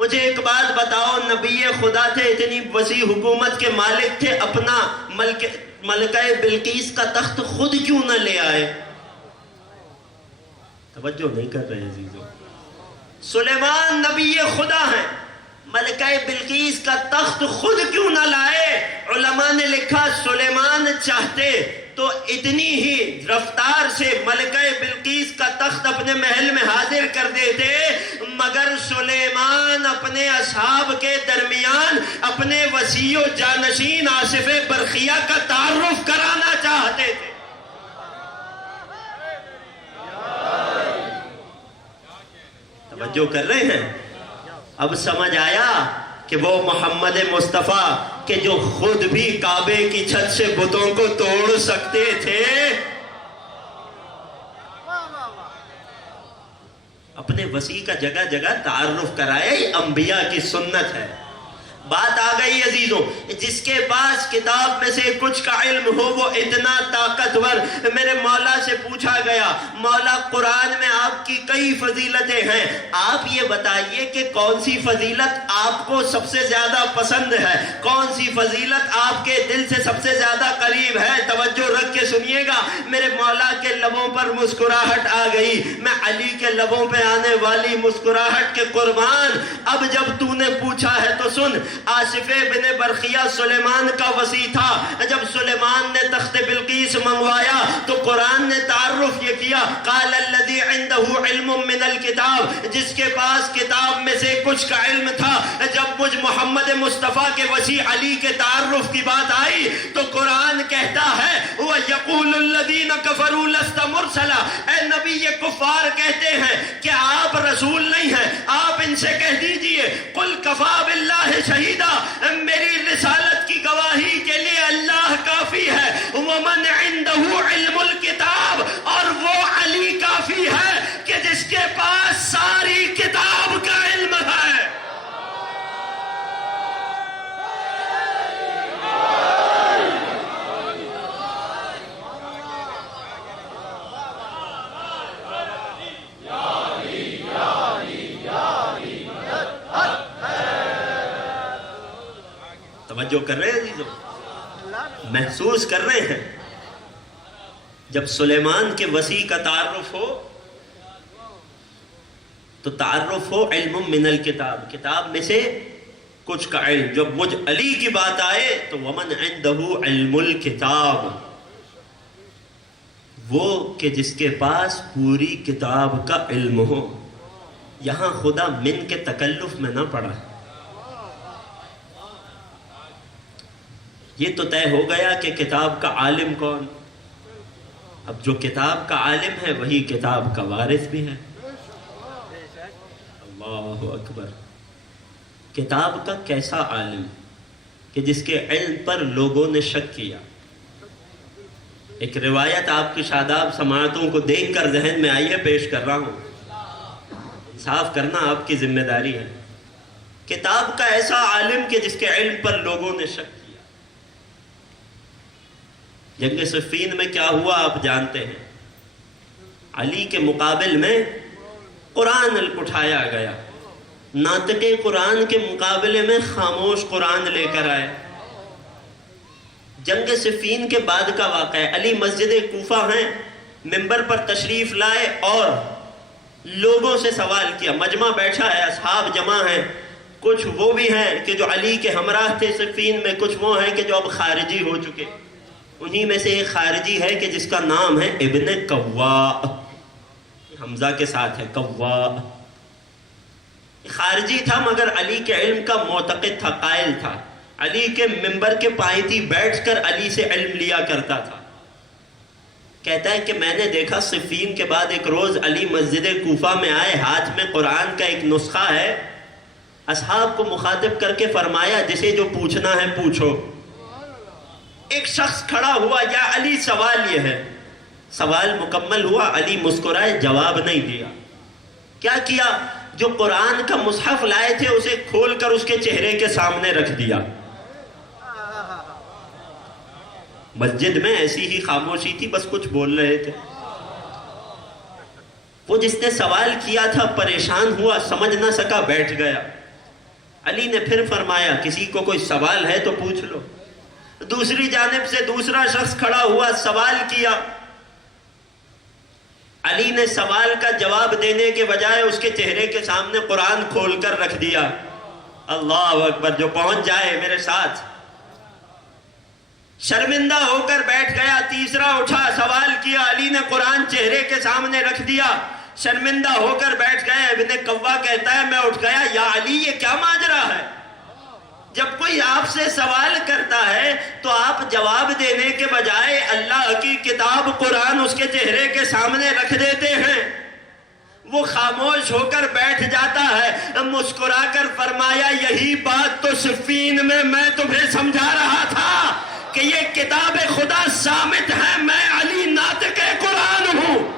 مجھے ایک بات بتاؤ، نبی خدا تھے، اتنی وسیع حکومت کے مالک تھے، اپنا ملکہ بلقیس کا تخت خود کیوں نہ لے آئے؟ توجہ نہیں کر رہے عزیزو۔ سلیمان نبی خدا ہیں، ملکہ بلقیس کا تخت خود کیوں نہ لائے؟ علماء نے لکھا سلیمان چاہتے تو اتنی ہی رفتار سے ملکہ بلقیس کا تخت اپنے محل میں حاضر کر دیتے، مگر سلیمان اپنے اصحاب کے درمیان اپنے وصی و جانشین آصف برقیہ کا تعارف کرانا چاہتے تھے۔ توجہ کر رہے ہیں؟ اب سمجھ آیا کہ وہ محمد مصطفیٰ کہ جو خود بھی کعبے کی چھت سے بتوں کو توڑ سکتے تھے، اپنے وسیع کا جگہ جگہ تعارف کرایا۔ یہ انبیاء کی سنت ہے۔ بات آ گئی عزیزوں، جس کے پاس کتاب میں سے کچھ کا علم ہو وہ اتنا طاقتور۔ میرے مولا سے پوچھا گیا، مولا قرآن میں آپ کی کئی فضیلتیں ہیں، آپ یہ بتائیے کہ کون سی فضیلت آپ کو سب سے زیادہ پسند ہے، کون سی فضیلت آپ کے دل سے سب سے زیادہ قریب ہے؟ توجہ رکھ کے سنیے گا۔ میرے مولا کے لبوں پر مسکراہٹ آ گئی، میں علی کے لبوں پہ آنے والی مسکراہٹ کے قربان۔ اب جب تو نے پوچھا ہے تو سن۔ آصف بن برقیہ سلیمان کا وصی تھا۔ جب سلیمان نے تخت بلقیس منگوایا تو قرآن نے تعارف یہ کیا، قال الذی عنده علم من الکتاب، جس کے پاس کتاب میں سے کچھ کا علم تھا۔ جب مجھ محمد مصطفیٰ کے وصی علی کے تعارف کی بات آئی تو قرآن کہتا ہے وَيَقُولُ الَّذِينَ كَفَرُوا لَسْتَ مُرْسَلًا، اے نبی یہ کفار کہتے ہیں کہ آپ رسول نہیں ہیں، آپ ان سے کہہ دیجئے قُلْ كَفَى بِاللَّهِ شَهِيدًا، میری رسالت کی گواہی کے لیے اللہ کافی ہے۔ وَمَنْ عِنْدَهُ عِلْمُ الْكِتَابِ، اور وہ علی کافی ہے کہ جس کے پاس ساری کتاب کا علم ہے۔ توجہ کر رہے ہیں عزیزو؟ محسوس کر رہے ہیں؟ جب سلیمان کے وصی کا تعارف ہو تو تعارف ہو علم من الکتاب، کتاب میں سے کچھ کا علم. جب مجھ علی کی بات آئے تو ومن عنده علم الکتاب، وہ کہ جس کے پاس پوری کتاب کا علم ہو. یہاں خدا من کے تکلف میں نہ پڑا. یہ تو طے ہو گیا کہ کتاب کا عالم کون. اب جو کتاب کا عالم ہے وہی کتاب کا وارث بھی ہے. اللہ اکبر. کتاب کا کیسا عالم کہ جس کے علم پر لوگوں نے شک کیا. ایک روایت آپ کی شاداب سماعتوں کو دیکھ کر ذہن میں آئی ہے، پیش کر رہا ہوں. انصاف کرنا آپ کی ذمہ داری ہے. کتاب کا ایسا عالم کہ جس کے علم پر لوگوں نے شک کیا. جنگ صفین میں کیا ہوا آپ جانتے ہیں. علی کے مقابل میں قرآن اٹھایا گیا. ناطق قرآن کے مقابلے میں خاموش قرآن لے کر آئے. جنگ صفین کے بعد کا واقعہ ہے. علی مسجد کوفہ ہیں، منبر پر تشریف لائے اور لوگوں سے سوال کیا. مجمع بیٹھا ہے، اصحاب جمع ہیں. کچھ وہ بھی ہیں کہ جو علی کے ہمراہ تھے صفین میں، کچھ وہ ہیں کہ جو اب خارجی ہو چکے. انہی میں سے ایک خارجی ہے کہ جس کا نام ہے ابن کوا، حمزہ کے ساتھ ہے کوا. خارجی تھا مگر علی کے علم کا معتقد تھا، قائل تھا. علی کے منبر کے پائیتی بیٹھ کر علی سے علم لیا کرتا تھا. کہتا ہے کہ میں نے دیکھا صفین کے بعد ایک روز علی مسجد کوفہ میں آئے، ہاتھ میں قرآن کا ایک نسخہ ہے. اصحاب کو مخاطب کر کے فرمایا جسے جو پوچھنا ہے پوچھو. ایک شخص کھڑا ہوا، یا علی سوال یہ ہے. سوال مکمل ہوا، علی مسکرائے، جواب نہیں دیا. کیا کیا؟ جو قرآن کا مصحف لائے تھے اسے کھول کر اس کے چہرے کے سامنے رکھ دیا. مسجد میں ایسی ہی خاموشی تھی، بس کچھ بول رہے تھے. وہ جس نے سوال کیا تھا پریشان ہوا، سمجھ نہ سکا، بیٹھ گیا. علی نے پھر فرمایا کسی کو کوئی سوال ہے تو پوچھ لو. دوسری جانب سے دوسرا شخص کھڑا ہوا، سوال کیا. علی نے سوال کا جواب دینے کے بجائے اس کے چہرے کے سامنے قرآن کھول کر رکھ دیا. اللہ اکبر. جو پہنچ جائے میرے ساتھ. شرمندہ ہو کر بیٹھ گیا. تیسرا اٹھا، سوال کیا، علی نے قرآن چہرے کے سامنے رکھ دیا. شرمندہ ہو کر بیٹھ گئے. ابن کوا کہتا ہے میں اٹھ گیا، یا علی یہ کیا ماجرا ہے؟ جب کوئی آپ سے سوال کرتا ہے تو آپ جواب دینے کے بجائے اللہ کی کتاب قرآن اس کے چہرے کے سامنے رکھ دیتے ہیں. وہ خاموش ہو کر بیٹھ جاتا ہے. مسکرا کر فرمایا یہی بات تو صفین میں تمہیں سمجھا رہا تھا کہ یہ کتاب خدا صامت ہے، میں علی ناطق قرآن ہوں.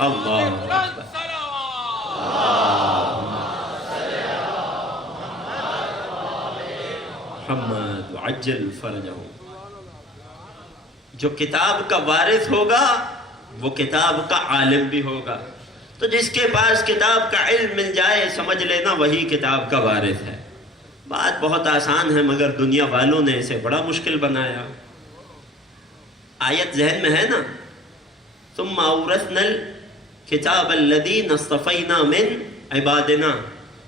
اللہ محمد عجل فرجہ. جو کتاب کا وارث ہوگا وہ کتاب کا عالم بھی ہوگا. تو جس کے پاس کتاب کا علم مل جائے سمجھ لینا وہی کتاب کا وارث ہے. بات بہت آسان ہے مگر دنیا والوں نے اسے بڑا مشکل بنایا. آیت ذہن میں ہے نا، ثم اورثنا کتاب الذین اصطفینا من عبادنا.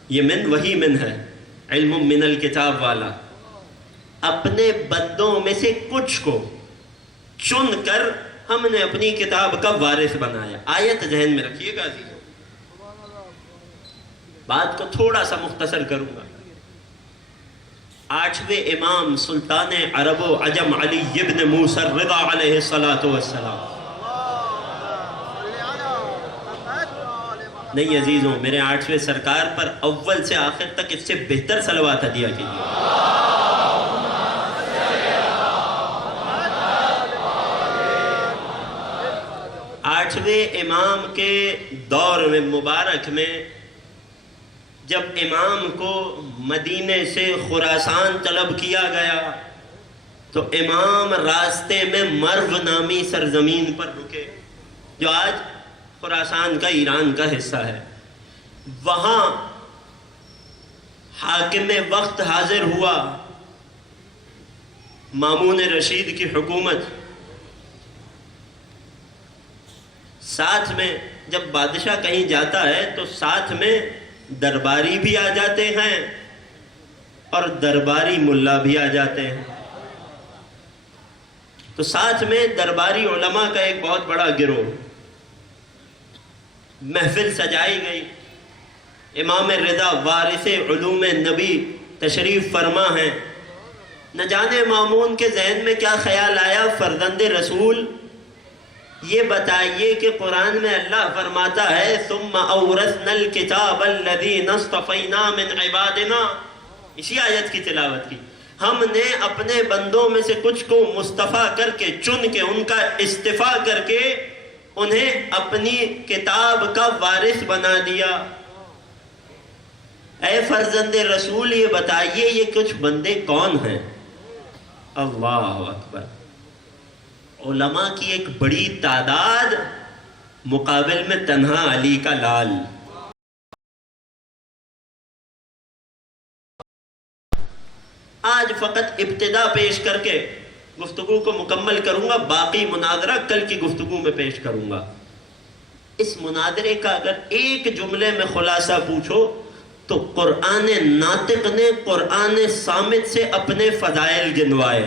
یہ من وہی من ہے، علم من الکتاب والا. اپنے بندوں میں سے کچھ کو چن کر ہم نے اپنی کتاب کا وارث بنایا. آیت ذہن میں رکھیے گا. بات کو تھوڑا سا مختصر کروں گا. 8ویں امام سلطان عرب و عجم علی ابن موسیٰ الرضا علیہ السلام. نہیں عزیزوں، میرے 8ویں سرکار پر اول سے آخر تک اس سے بہتر صلوات ہدیہ کیجیے. آٹھویں امام کے دور میں مبارک میں جب امام کو مدینے سے خراسان طلب کیا گیا تو امام راستے میں مرو نامی سرزمین پر رکے جو آج خراسان کا ایران کا حصہ ہے. وہاں حاکم وقت حاضر ہوا. مامون رشید کی حکومت، ساتھ میں جب بادشاہ کہیں جاتا ہے تو ساتھ میں درباری بھی آ جاتے ہیں اور درباری ملا بھی آ جاتے ہیں. تو ساتھ میں درباری علماء کا ایک بہت بڑا گروہ، محفل سجائی گئی. امام رضا وارث علوم نبی تشریف فرما ہیں. نہ جانے مامون کے ذہن میں کیا خیال آیا، فرزند رسول یہ بتائیے کہ قرآن میں اللہ فرماتا ہے ثم اورثنا الکتاب الذین اصطفینا من عبادنا، اسی آیت کی تلاوت کی. ہم نے اپنے بندوں میں سے کچھ کو مصطفیٰ کر کے، چن کے، ان کا استفا کر کے انہیں اپنی کتاب کا وارث بنا دیا. اے فرزند رسول یہ بتائیے یہ کچھ بندے کون ہیں؟ اللہ اکبر. علماء کی ایک بڑی تعداد مقابل میں تنہا علی کا لال. آج فقط ابتدا پیش کر کے گفتگو کو مکمل کروں گا، باقی مناظرہ کل کی گفتگو میں پیش کروں گا. اس مناظرے کا اگر ایک جملے میں خلاصہ پوچھو تو قرآن ناطق نے قرآن صامت سے اپنے فضائل گنوائے.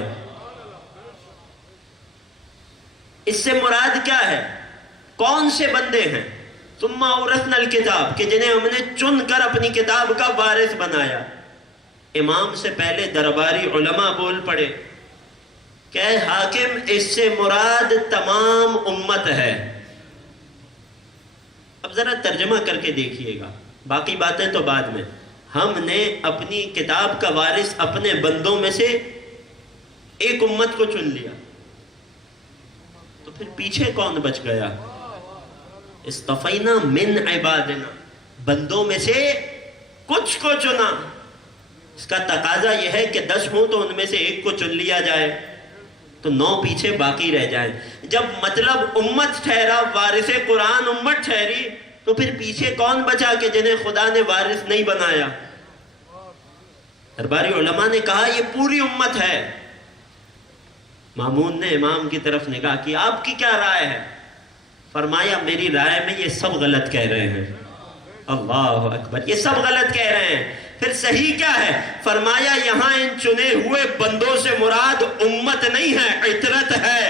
اس سے مراد کیا ہے؟ کون سے بندے ہیں؟ ثم اورثنا الکتاب، کہ جنہیں ہم نے چن کر اپنی کتاب کا وارث بنایا. امام سے پہلے درباری علماء بول پڑے کہ اے حاکم اس سے مراد تمام امت ہے. اب ذرا ترجمہ کر کے دیکھیے گا، باقی باتیں تو بعد میں. ہم نے اپنی کتاب کا وارث اپنے بندوں میں سے ایک امت کو چن لیا، تو پھر پیچھے کون بچ گیا؟ استفینا من عبادنا، بندوں میں سے کچھ کو چنا. اس کا تقاضا یہ ہے کہ 10 ہوں تو ان میں سے ایک کو چن لیا جائے تو 9 پیچھے باقی رہ جائیں. جب مطلب امت ٹھہرا، وارث قرآن امت ٹھہری، تو پھر پیچھے کون بچا کہ جنہیں خدا نے وارث نہیں بنایا؟ درباری علماء نے کہا یہ پوری امت ہے. مامون نے امام کی طرف نگاہ کی، آپ کی کیا رائے ہے؟ فرمایا میری رائے میں یہ سب غلط کہہ رہے ہیں. اللہ اکبر، یہ سب غلط کہہ رہے ہیں. پھر صحیح کیا ہے؟ فرمایا یہاں ان چنے ہوئے بندوں سے مراد امت نہیں ہے، عطرت ہے.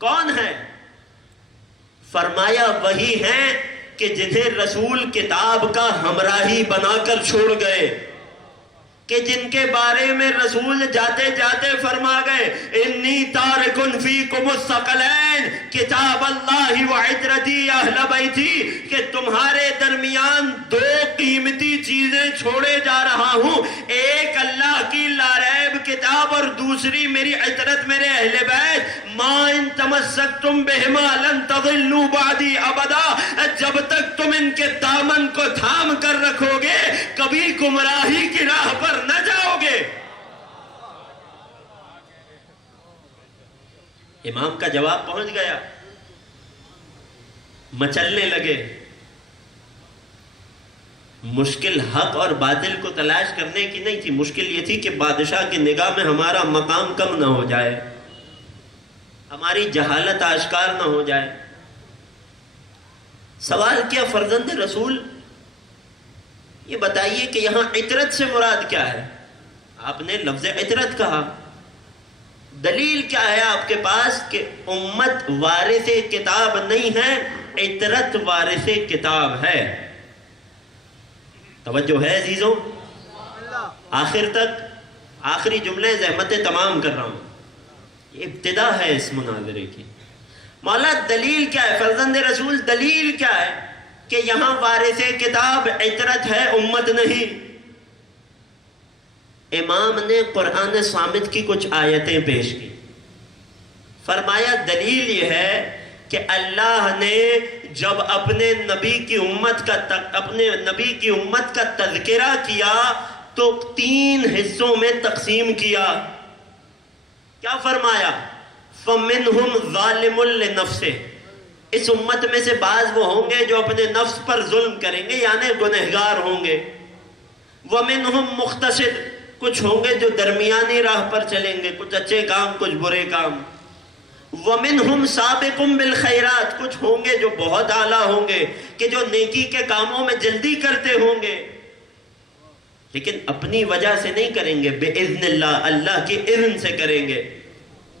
کون ہے؟ فرمایا وہی ہیں کہ جنہیں رسول کتاب کا ہمراہی بنا کر چھوڑ گئے، کہ جن کے بارے میں رسول جاتے جاتے فرما گئے انی تارکن فیکم الثقلین کتاب اللہ و عطرتی اہل بیتی، کہ تمہارے درمیان 2 قیمتی چیزیں چھوڑے جا رہا ہوں، ایک اللہ کی لاریب کتاب اور دوسری میری عطرت، میرے اہل بیت. ما ان تمسکتم بہما لن تضلوا بعدی ابدا، جب تک تم ان کے دامن کو تھام کر رکھو گے کبھی گمراہی کی راہ پر نہ جاؤ گے. امام کا جواب پہنچ گیا. مچلنے لگے. مشکل حق اور باطل کو تلاش کرنے کی نہیں تھی، مشکل یہ تھی کہ بادشاہ کی نگاہ میں ہمارا مقام کم نہ ہو جائے، ہماری جہالت آشکار نہ ہو جائے. سوال کیا فرزند رسول یہ بتائیے کہ یہاں عطرت سے مراد کیا ہے؟ آپ نے لفظ عطرت کہا، دلیل کیا ہے آپ کے پاس کہ امت وارث کتاب نہیں ہے، عطرت وارث کتاب ہے؟ توجہ ہے عزیزوں؟ آخر تک آخری جملے زحمتیں تمام کر رہا ہوں، یہ ابتدا ہے اس مناظرے کی. مولا دلیل کیا ہے؟ فرزند رسول دلیل کیا ہے کہ یہاں وارث کتاب عطرت ہے، امت نہیں؟ امام نے قرآن صامت کی کچھ آیتیں پیش کی. فرمایا دلیل یہ ہے کہ اللہ نے جب اپنے نبی کی امت کا تذکرہ کیا تو 3 حصوں میں تقسیم کیا. کیا فرمایا؟ فَمِنْهُمْ ظَالِمٌ لِنَفْسِهِ، اس امت میں سے بعض وہ ہوں گے جو اپنے نفس پر ظلم کریں گے، یعنی گنہگار ہوں گے. وَمِنْهُمْ مُقْتَصِدٌ، کچھ ہوں گے جو درمیانی راہ پر چلیں گے، کچھ اچھے کام کچھ برے کام۔ وَمِنْهُمْ سَابِقٌ بِالْخَيْرَاتِ، کچھ ہوں گے جو بہت اعلیٰ ہوں گے کہ جو نیکی کے کاموں میں جلدی کرتے ہوں گے، لیکن اپنی وجہ سے نہیں کریں گے، بِإِذْنِ اللَّهِ، اللہ کی اذن سے کریں گے۔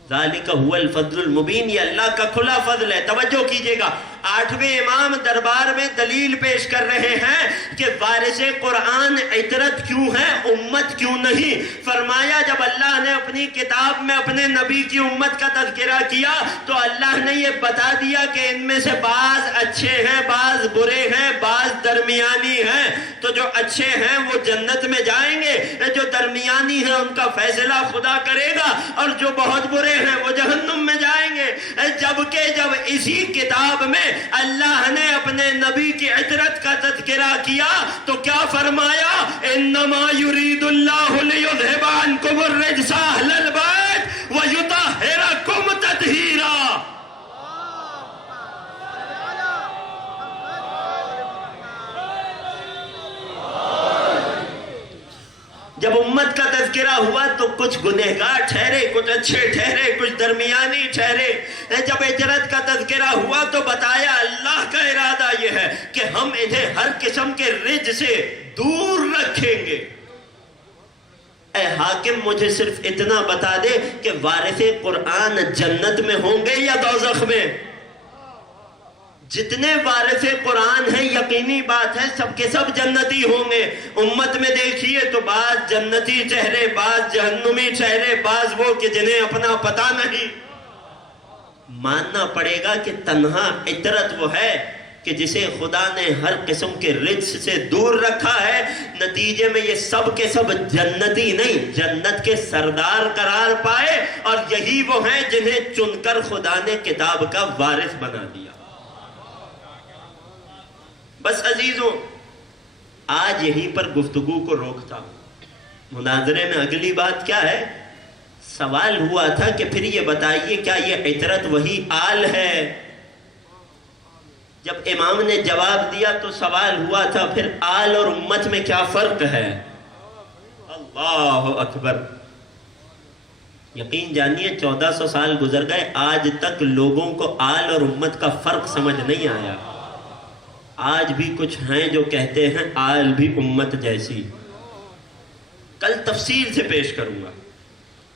ذَلِكَ هُوَ الْفَضْلُ الْمُبِينُ، یہ اللہ کا کھلا فضل ہے۔ توجہ کیجئے گا، 8ویں امام دربار میں دلیل پیش کر رہے ہیں کہ وارث قرآن عطرت کیوں ہے، امت کیوں نہیں۔ فرمایا جب اللہ نے اپنی کتاب میں اپنے نبی کی امت کا تذکرہ کیا تو اللہ نے یہ بتا دیا کہ ان میں سے بعض اچھے ہیں، بعض برے ہیں، بعض درمیانی ہیں۔ تو جو اچھے ہیں وہ جنت میں جائیں گے، جو درمیانی ہیں ان کا فیصلہ خدا کرے گا، اور جو بہت برے ہیں وہ جہنم میں جائیں گے۔ جبکہ جب اسی کتاب میں اللہ نے اپنے نبی کی عطرت کا تذکرہ کیا تو کیا فرمایا؟ انما یرید اللہ لیذھب عنکم الرجس اہل البیت ویطہرکم تطہیرا۔ جب امت کا تذکرہ ہوا تو کچھ گنہگار ٹھہرے، کچھ اچھے ٹھہرے، کچھ درمیانی ٹھہرے۔ جب ہجرت کا تذکرہ ہوا تو بتایا اللہ کا ارادہ یہ ہے کہ ہم انہیں ہر قسم کے رجس سے دور رکھیں گے۔ اے حاکم مجھے صرف اتنا بتا دے کہ وارث قرآن جنت میں ہوں گے یا دوزخ میں؟ جتنے وارث قرآن ہیں یقینی بات ہے سب کے سب جنتی ہوں گے۔ امت میں دیکھیے تو بعض جنتی چہرے، بعض جہنمی چہرے، بعض وہ کہ جنہیں اپنا پتہ نہیں۔ ماننا پڑے گا کہ تنہا عطرت وہ ہے کہ جسے خدا نے ہر قسم کے رجس سے دور رکھا ہے۔ نتیجے میں یہ سب کے سب جنتی نہیں، جنت کے سردار قرار پائے، اور یہی وہ ہیں جنہیں چن کر خدا نے کتاب کا وارث بنا دیا۔ بس عزیزوں، آج یہیں پر گفتگو کو روکتا ہوں۔ مناظرے میں اگلی بات کیا ہے؟ سوال ہوا تھا کہ پھر یہ بتائیے کیا یہ عطرت وہی آل ہے؟ جب امام نے جواب دیا تو سوال ہوا تھا پھر آل اور امت میں کیا فرق ہے؟ اللہ اکبر! یقین جانیے 1400 سال گزر گئے، آج تک لوگوں کو آل اور امت کا فرق سمجھ نہیں آیا۔ آج بھی کچھ ہیں جو کہتے ہیں آل بھی امت جیسی۔ کل تفصیل سے پیش کروں گا۔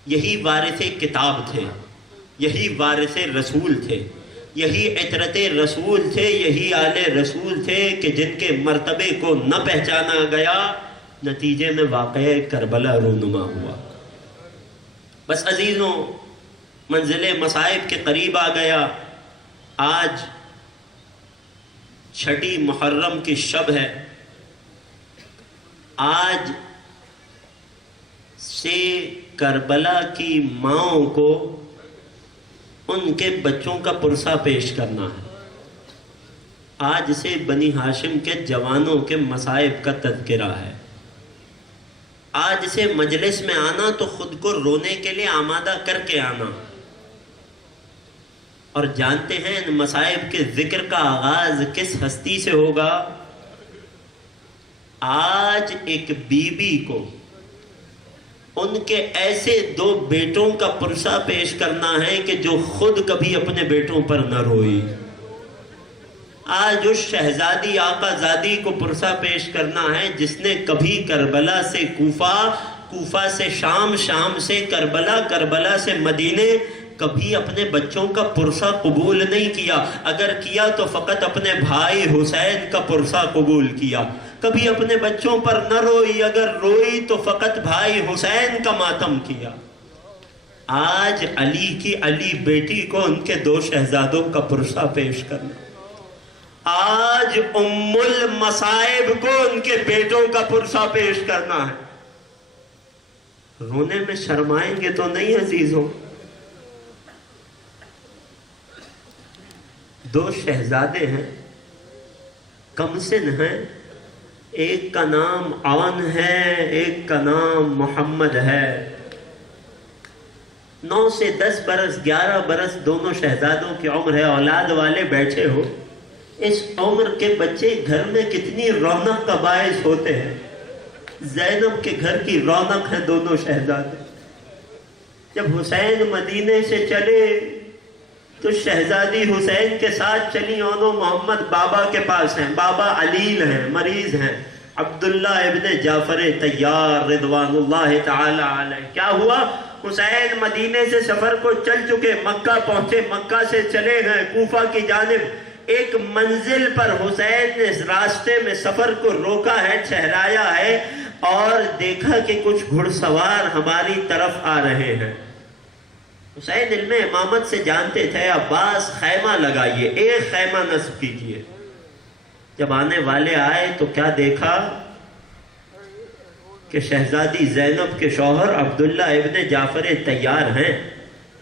یہی وارث کتاب تھے، یہی وارث رسول تھے، یہی عطرت رسول تھے، یہی آل رسول تھے کہ جن کے مرتبے کو نہ پہچانا گیا، نتیجے میں واقعہ کربلا رونما ہوا۔ بس عزیزوں، منزل مصائب کے قریب آ گیا۔ آج 6 محرم کی شب ہے۔ آج سے کربلا کی ماؤں کو ان کے بچوں کا پرسہ پیش کرنا ہے۔ آج سے بنی ہاشم کے جوانوں کے مصائب کا تذکرہ ہے۔ آج سے مجلس میں آنا تو خود کو رونے کے لیے آمادہ کر کے آنا۔ اور جانتے ہیں ان مصائب کے ذکر کا آغاز کس ہستی سے ہوگا؟ آج ایک بی بی کو ان کے ایسے 2 بیٹوں کا پرسہ پیش کرنا ہے کہ جو خود کبھی اپنے بیٹوں پر نہ روئی۔ آج اس شہزادی آقا زادی کو پرسہ پیش کرنا ہے جس نے کبھی کربلا سے کوفہ، کوفہ سے شام، شام سے کربلا، کربلا سے مدینے کبھی اپنے بچوں کا پرسہ قبول نہیں کیا۔ اگر کیا تو فقط اپنے بھائی حسین کا پرسہ قبول کیا۔ کبھی اپنے بچوں پر نہ روئی، اگر روئی تو فقط بھائی حسین کا ماتم کیا۔ آج علی کی علی بیٹی کو ان کے 2 شہزادوں کا پرسہ پیش کرنا۔ آج ام المصائب کو ان کے بیٹوں کا پرسہ پیش کرنا ہے۔ رونے میں شرمائیں گے تو نہیں عزیزوں؟ 2 شہزادے ہیں، کم سن ہیں، ایک کا نام عون ہے، ایک کا نام محمد ہے۔ 9 سے 10 برس، 11 برس دونوں شہزادوں کی عمر ہے۔ اولاد والے بیٹھے ہو، اس عمر کے بچے گھر میں کتنی رونق کا باعث ہوتے ہیں۔ زینب کے گھر کی رونق ہے دونوں شہزادے۔ جب حسین مدینے سے چلے تو شہزادی حسین کے ساتھ چلی، اونو محمد بابا کے پاس ہیں، بابا علیل ہیں، مریض ہیں، عبداللہ ابن جعفر طیار رضوان اللہ تعالی علیہ۔ کیا ہوا؟ حسین مدینے سے سفر کو چل چکے، مکہ پہنچے، مکہ سے چلے گئے کوفہ کی جانب۔ ایک منزل پر حسین نے راستے میں سفر کو روکا ہے، ٹھہرایا ہے، اور دیکھا کہ کچھ گھڑ سوار ہماری طرف آ رہے ہیں۔ حسین علم امامت سے جانتے تھے، عباس خیمہ لگائیے، ایک خیمہ نصب کیجئے۔ جب آنے والے آئے تو کیا دیکھا کہ شہزادی زینب کے شوہر عبداللہ ابن جعفر طیار ہیں،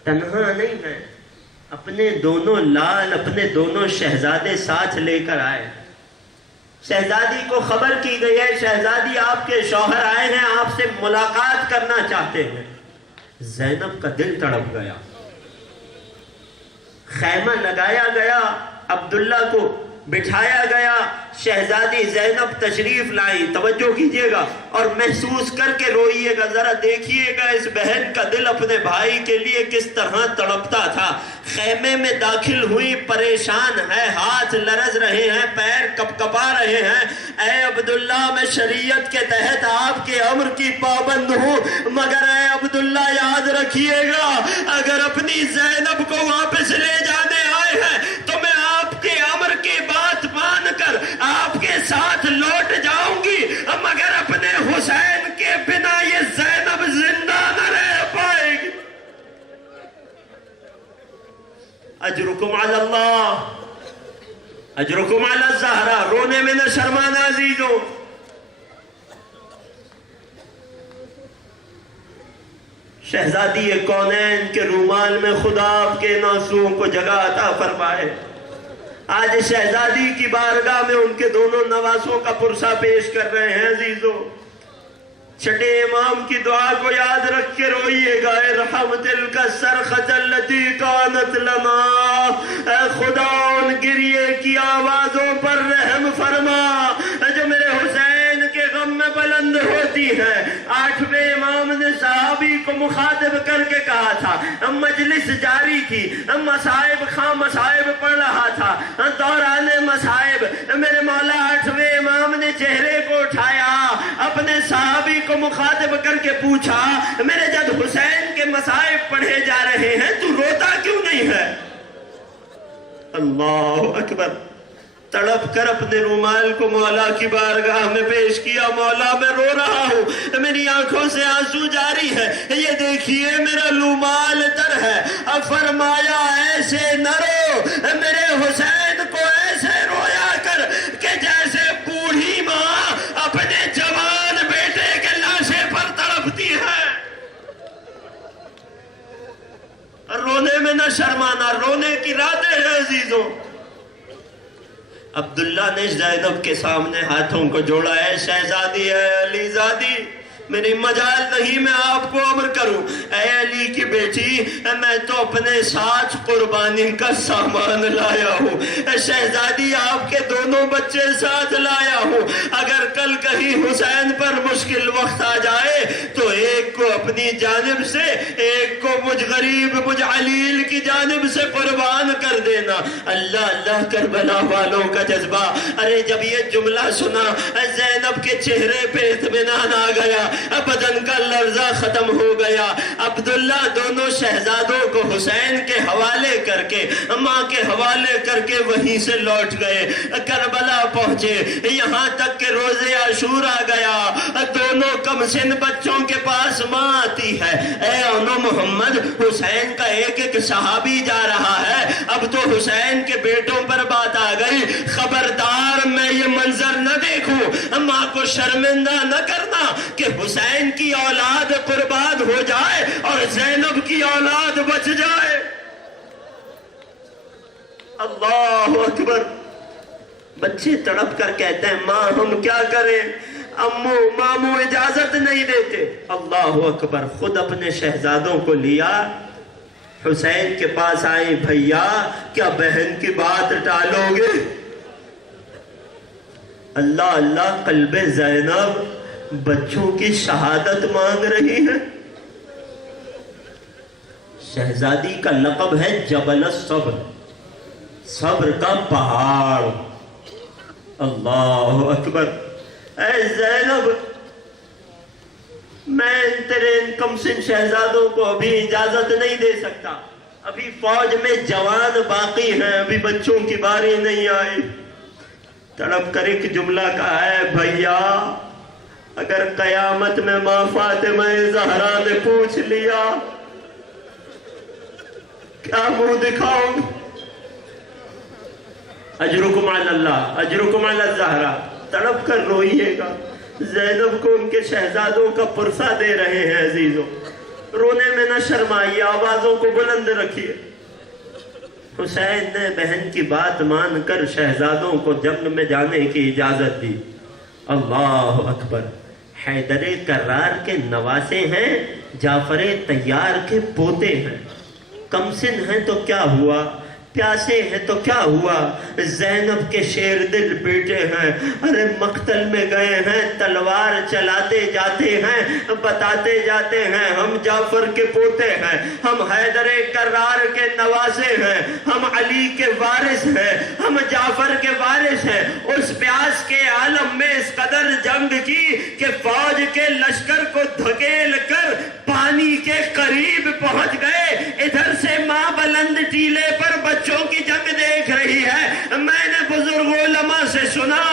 تنہا نہیں ہیں، اپنے دونوں لال، اپنے دونوں شہزادے ساتھ لے کر آئے۔ شہزادی کو خبر کی گئی ہے، شہزادی آپ کے شوہر آئے ہیں، آپ سے ملاقات کرنا چاہتے ہیں۔ زینب کا دل تڑپ گیا، خیمہ لگایا گیا، عبداللہ کو بٹھایا گیا، شہزادی زینب تشریف لائی۔ توجہ کیجئے گا اور محسوس کر کے روئیے گا، ذرا دیکھیے گا اس بہن کا دل اپنے بھائی کے لیے کس طرح تڑپتا تھا۔ خیمے میں داخل ہوئی، پریشان ہے، ہاتھ لرز رہے ہیں، پیر کپکپا رہے ہیں۔ اے عبداللہ، میں شریعت کے تحت آپ کے امر کی پابند ہوں، مگر اے عبداللہ یاد رکھیے گا، اگر اپنی زینب کو واپس لے جانے آئے ہیں تو میں آپ کے امر کی بات مان کر آپ کے ساتھ لوٹ جاؤں گی، مگر اپنے حسین کے بنا یہ زینب زندہ نہ رہ پائے گی۔ اجرکم علی اللہ، اجرکم علی الزہرا۔ رونے میں نہ شرمانا عزیزوں۔ شہزادی کونین کے رومال میں خدا آپ کے ناصروں کو جگہ عطا فرمائے۔ آج شہزادی کی بارگاہ میں ان کے دونوں نواسوں کا پرسہ پیش کر رہے ہیں عزیزوں۔ چھٹے امام کی دعا کو یاد رکھ کے روئیے گا۔ ارحم تلک الصرخۃ التی کانت لنا، اے خدا ان گریے کی آوازوں پر رحم فرما جو میرے حسین کے غم میں بلند ہوتی ہے۔ آٹھویں امام نے صحابی کو مخاطب کر کے کہا تھا، مجلس جاری تھی، مصائب خواہ مصائب پڑھ رہا تھا، دوران مصائب میرے مولا آٹھویں امام نے چہرے کو اٹھایا، اپنے صحابی کو مخاطب کر کے پوچھا، میرے جد حسین کے مصائب پڑھے جا رہے ہیں تو روتا کیوں نہیں ہے؟ اللہ اکبر۔ تڑپ کر اپنے رومال کو مولا کی بارگاہ میں پیش کیا، مولا میں رو رہا ہوں، میری آنکھوں سے آنسو جاری ہے، یہ دیکھیے میرا رومال تر ہے۔ اب فرمایا ایسے نہ رو، میرے حسین کو ایسے رویا کر کہ جیسے بوڑھی ماں اپنے جوان بیٹے کے لاشے پر تڑپتی ہے۔ رونے میں نہ شرمانا، رونے کی راتیں ہیں عزیزوں۔ عبداللہ نے زینب کے سامنے ہاتھوں کو جوڑا، ہے شہزادی، ہے علی زادی، میری مجال نہیں میں آپ کو امر کروں۔ اے علی کی بیٹی، میں تو اپنے ساتھ قربانی کا سامان لایا ہوں، شہزادی آپ کے دونوں بچے ساتھ لایا ہوں، اگر کل کہیں حسین پر مشکل وقت آ جائے تو ایک کو اپنی جانب سے، ایک کو مجھ غریب مجھ علیل کی جانب سے قربان کر دینا۔ اللہ اللہ کربلا والوں کا جذبہ۔ ارے جب یہ جملہ سنا زینب کے چہرے پہ اطمینان آ گیا، بدن کا لرزہ ختم ہو گیا۔ عبداللہ دونوں شہزادوں کو حسین کے حوالے کر کے، ماں کے حوالے کر کے وہیں سے لوٹ گئے، کربلا پہنچے، یہاں تک کہ روز عاشور آ گیا۔ دونوں کم سن بچوں کے پاس ماں آتی ہے، اے اونو محمد، حسین کا ایک ایک صحابی جا رہا ہے، اب تو حسین کے بیٹوں پر بات آ گئی، خبردار میں یہ منظر نہ دیکھوں، ماں کو شرمندہ نہ کرنا کہ حسین کی اولاد قربان ہو جائے اور زینب کی اولاد بچ جائے۔ اللہ اکبر۔ بچے تڑپ کر کہتے ہیں، ماں ہم کیا کریں، امو مامو اجازت نہیں دیتے۔ اللہ اکبر۔ خود اپنے شہزادوں کو لیا، حسین کے پاس آئی، بھیا کیا بہن کی بات ٹالو گے؟ اللہ اللہ، قلب زینب بچوں کی شہادت مانگ رہی ہے۔ شہزادی کا لقب ہے جبل الصبر، صبر کا پہاڑ۔ اللہ اکبر۔ اے زینب، میں تیرے ان کمسن شہزادوں کو ابھی اجازت نہیں دے سکتا، ابھی فوج میں جوان باقی ہیں، ابھی بچوں کی باری نہیں آئی۔ تڑپ کر ایک جملہ کہا ہے، بھیا اگر قیامت میں ماں فاطمہ زہرا نے پوچھ لیا کیا منہ دکھاؤں؟ اجرکم علی اللہ، اجرکم علی الزہرا۔ تڑپ کر روئیے گا۔ زینب کو ان کے شہزادوں کا پرسہ دے رہے ہیں عزیزوں، رونے میں نہ شرمائیے، آوازوں کو بلند رکھیے۔ حسین نے بہن کی بات مان کر شہزادوں کو جنگ میں جانے کی اجازت دی۔ اللہ اکبر۔ حیدر کرار کے نواسے ہیں، جعفر طیار کے پوتے ہیں، کمسن ہیں تو کیا ہوا، پیاسے ہیں تو کیا ہوا، زینب کے شیر دل بیٹے ہیں، ارے مقتل میں گئے ہیں، تلوار چلاتے جاتے ہیں، بتاتے جاتے ہیں ہم جعفر کے پوتے ہیں، ہم حیدر کرار کے نواسے ہیں، ہم علی کے وارث ہیں، ہم جعفر کے وارث ہیں۔ اس پیاس کے عالم میں اس قدر جنگ کی کہ فوج کے لشکر کو دھکیل کر پانی کے قریب پہنچ گئے۔ ادھر سے ماں بلند ٹیلے پر بچوں کی جنگ دیکھ رہی ہے۔ میں نے بزرگ علماء سے سنا،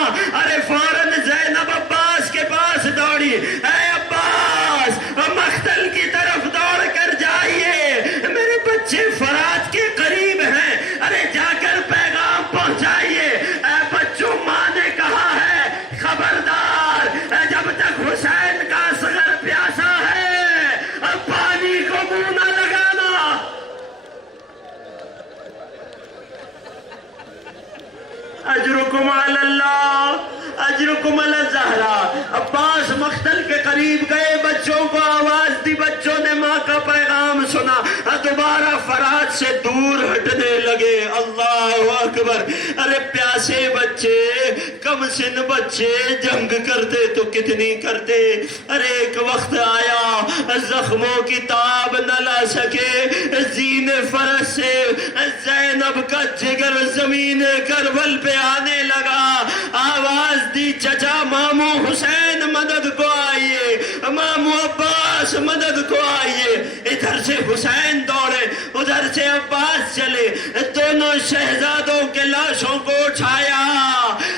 ارے فوراً زینب عباس کے پاس دوڑی، اے عباس مقتل کی طرف دوڑ کر جائیے، میرے بچے فرات کے قریب ہیں، ارے جا کر پیغام پہنچائیے۔ اے بچوں، ماں نے کہا ہے خبردار، جب تک حسین کا اصغر پیاسا ہے پانی کو منہ نہ لگانا۔ اجرکم علی اللہ، اجرکم علی الزہرا۔ عباس مقتل کے قریب گئے، بچوں کو آواز دی، بچوں نے ماں کا پیغام سنا، دوبارہ فرات سے دور ہٹنے لگے۔ اللہ اکبر۔ ارے پیاسے بچے، کم سن بچے جنگ کرتے تو کتنی کرتے۔ ارے ایک وقت آیا زخموں کی تاب نہ لا سکے، زین فرس سے زینب کا جگر زمین کربل پہ آنے لگا۔ آواز دی، چچا مامو حسین مدد کو آئیے، مامو عباس مدد کو آئیے۔ ادھر سے حسین دوڑے، ادھر سے عباس چلے، دونوں شہزادوں کے لاشوں کو اٹھایا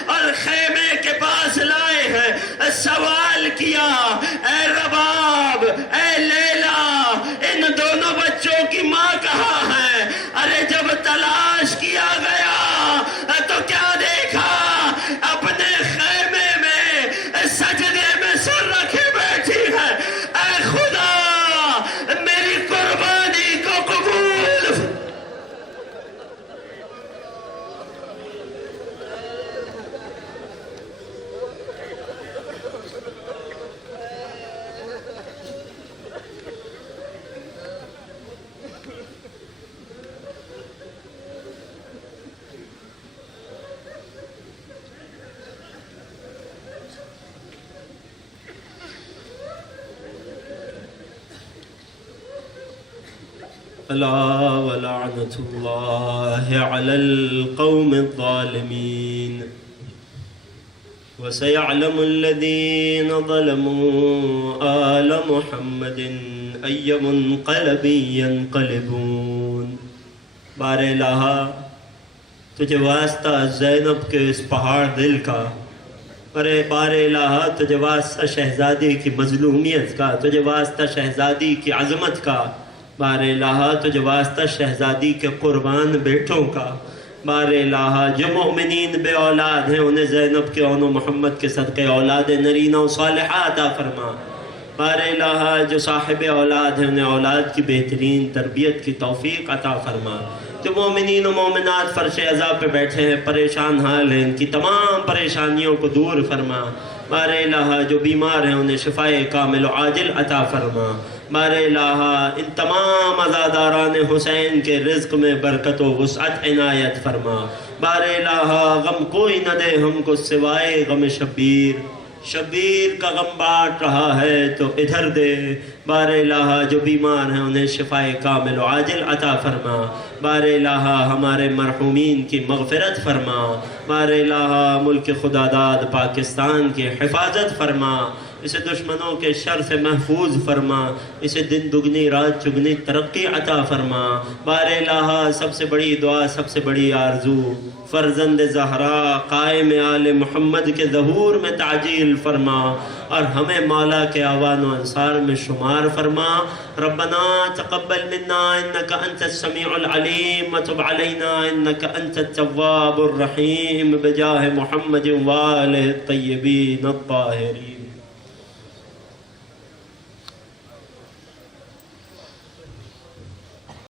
اور خیمے کے پاس لائے ہیں۔ سوال کیا، اے رباب، اے لیلا، ان دونوں بچوں کی ماں کہاں ہے؟ ارے جب تلاش کیا گیا تو کیا دیکھا؟ اپنے خیمے میں سجدے میں سر رکھے بیٹھی ہے۔ اے خدا، میری قربانی کو قبول۔ الا ولعنۃ اللہ علی القوم الظالمین وسيعلم الذين ظلموا آل محمد أي منقلب ينقلبون۔ بار الہا، تجھے واسطہ زینب کے اس پہاڑ دل کا، ارے بار الہا تجھے واسطہ شہزادی کی مظلومیت کا، تجھے واسطہ شہزادی کی عظمت کا، بار الہا تجھے واسطہ شہزادی کے قربان بیٹوں کا، بار الہا جو مومنین بے اولاد ہیں انہیں زینب کے اون و محمد کے صدقے اولاد نرینہ و صالحہ عطا فرما۔ بار الہا جو صاحب اولاد ہیں انہیں اولاد کی بہترین تربیت کی توفیق عطا فرما۔ جو مومنین و مومنات فرش عزا پہ بیٹھے ہیں، پریشان حال ہیں، ان کی تمام پریشانیوں کو دور فرما۔ بار الہا جو بیمار ہیں انہیں شفائے کامل و عاجل عطا فرما۔ بار الہا ان تمام عزاداران حسین کے رزق میں برکت و وسعت عنایت فرما۔ بار الہا غم کوئی نہ دے ہم کو سوائے غم شبیر۔ شبیر کا غم بانٹ رہا ہے تو ادھر دے، بار الہ جو بیمار ہیں انہیں شفائے کامل و عاجل عطا فرما، بار الہ ہمارے مرحومین کی مغفرت فرما، بار الہ ملک خدا داد پاکستان کی حفاظت فرما، اسے دشمنوں کے شر سے محفوظ فرما، اسے دن دگنی رات چگنی ترقی عطا فرما، بار الہ سب سے بڑی دعا، سب سے بڑی آرزو، فرزند زہرا قائم آل محمد کے ظہور میں تعجیل فرما، اور ہمیں مولا کے اعوان و انصار میں شمار فرما۔ ربنا تقبل منا انك انت السميع العليم وتب علينا انك انت التواب الرحيم بجاه محمد وآله الطيبين الطاهرين۔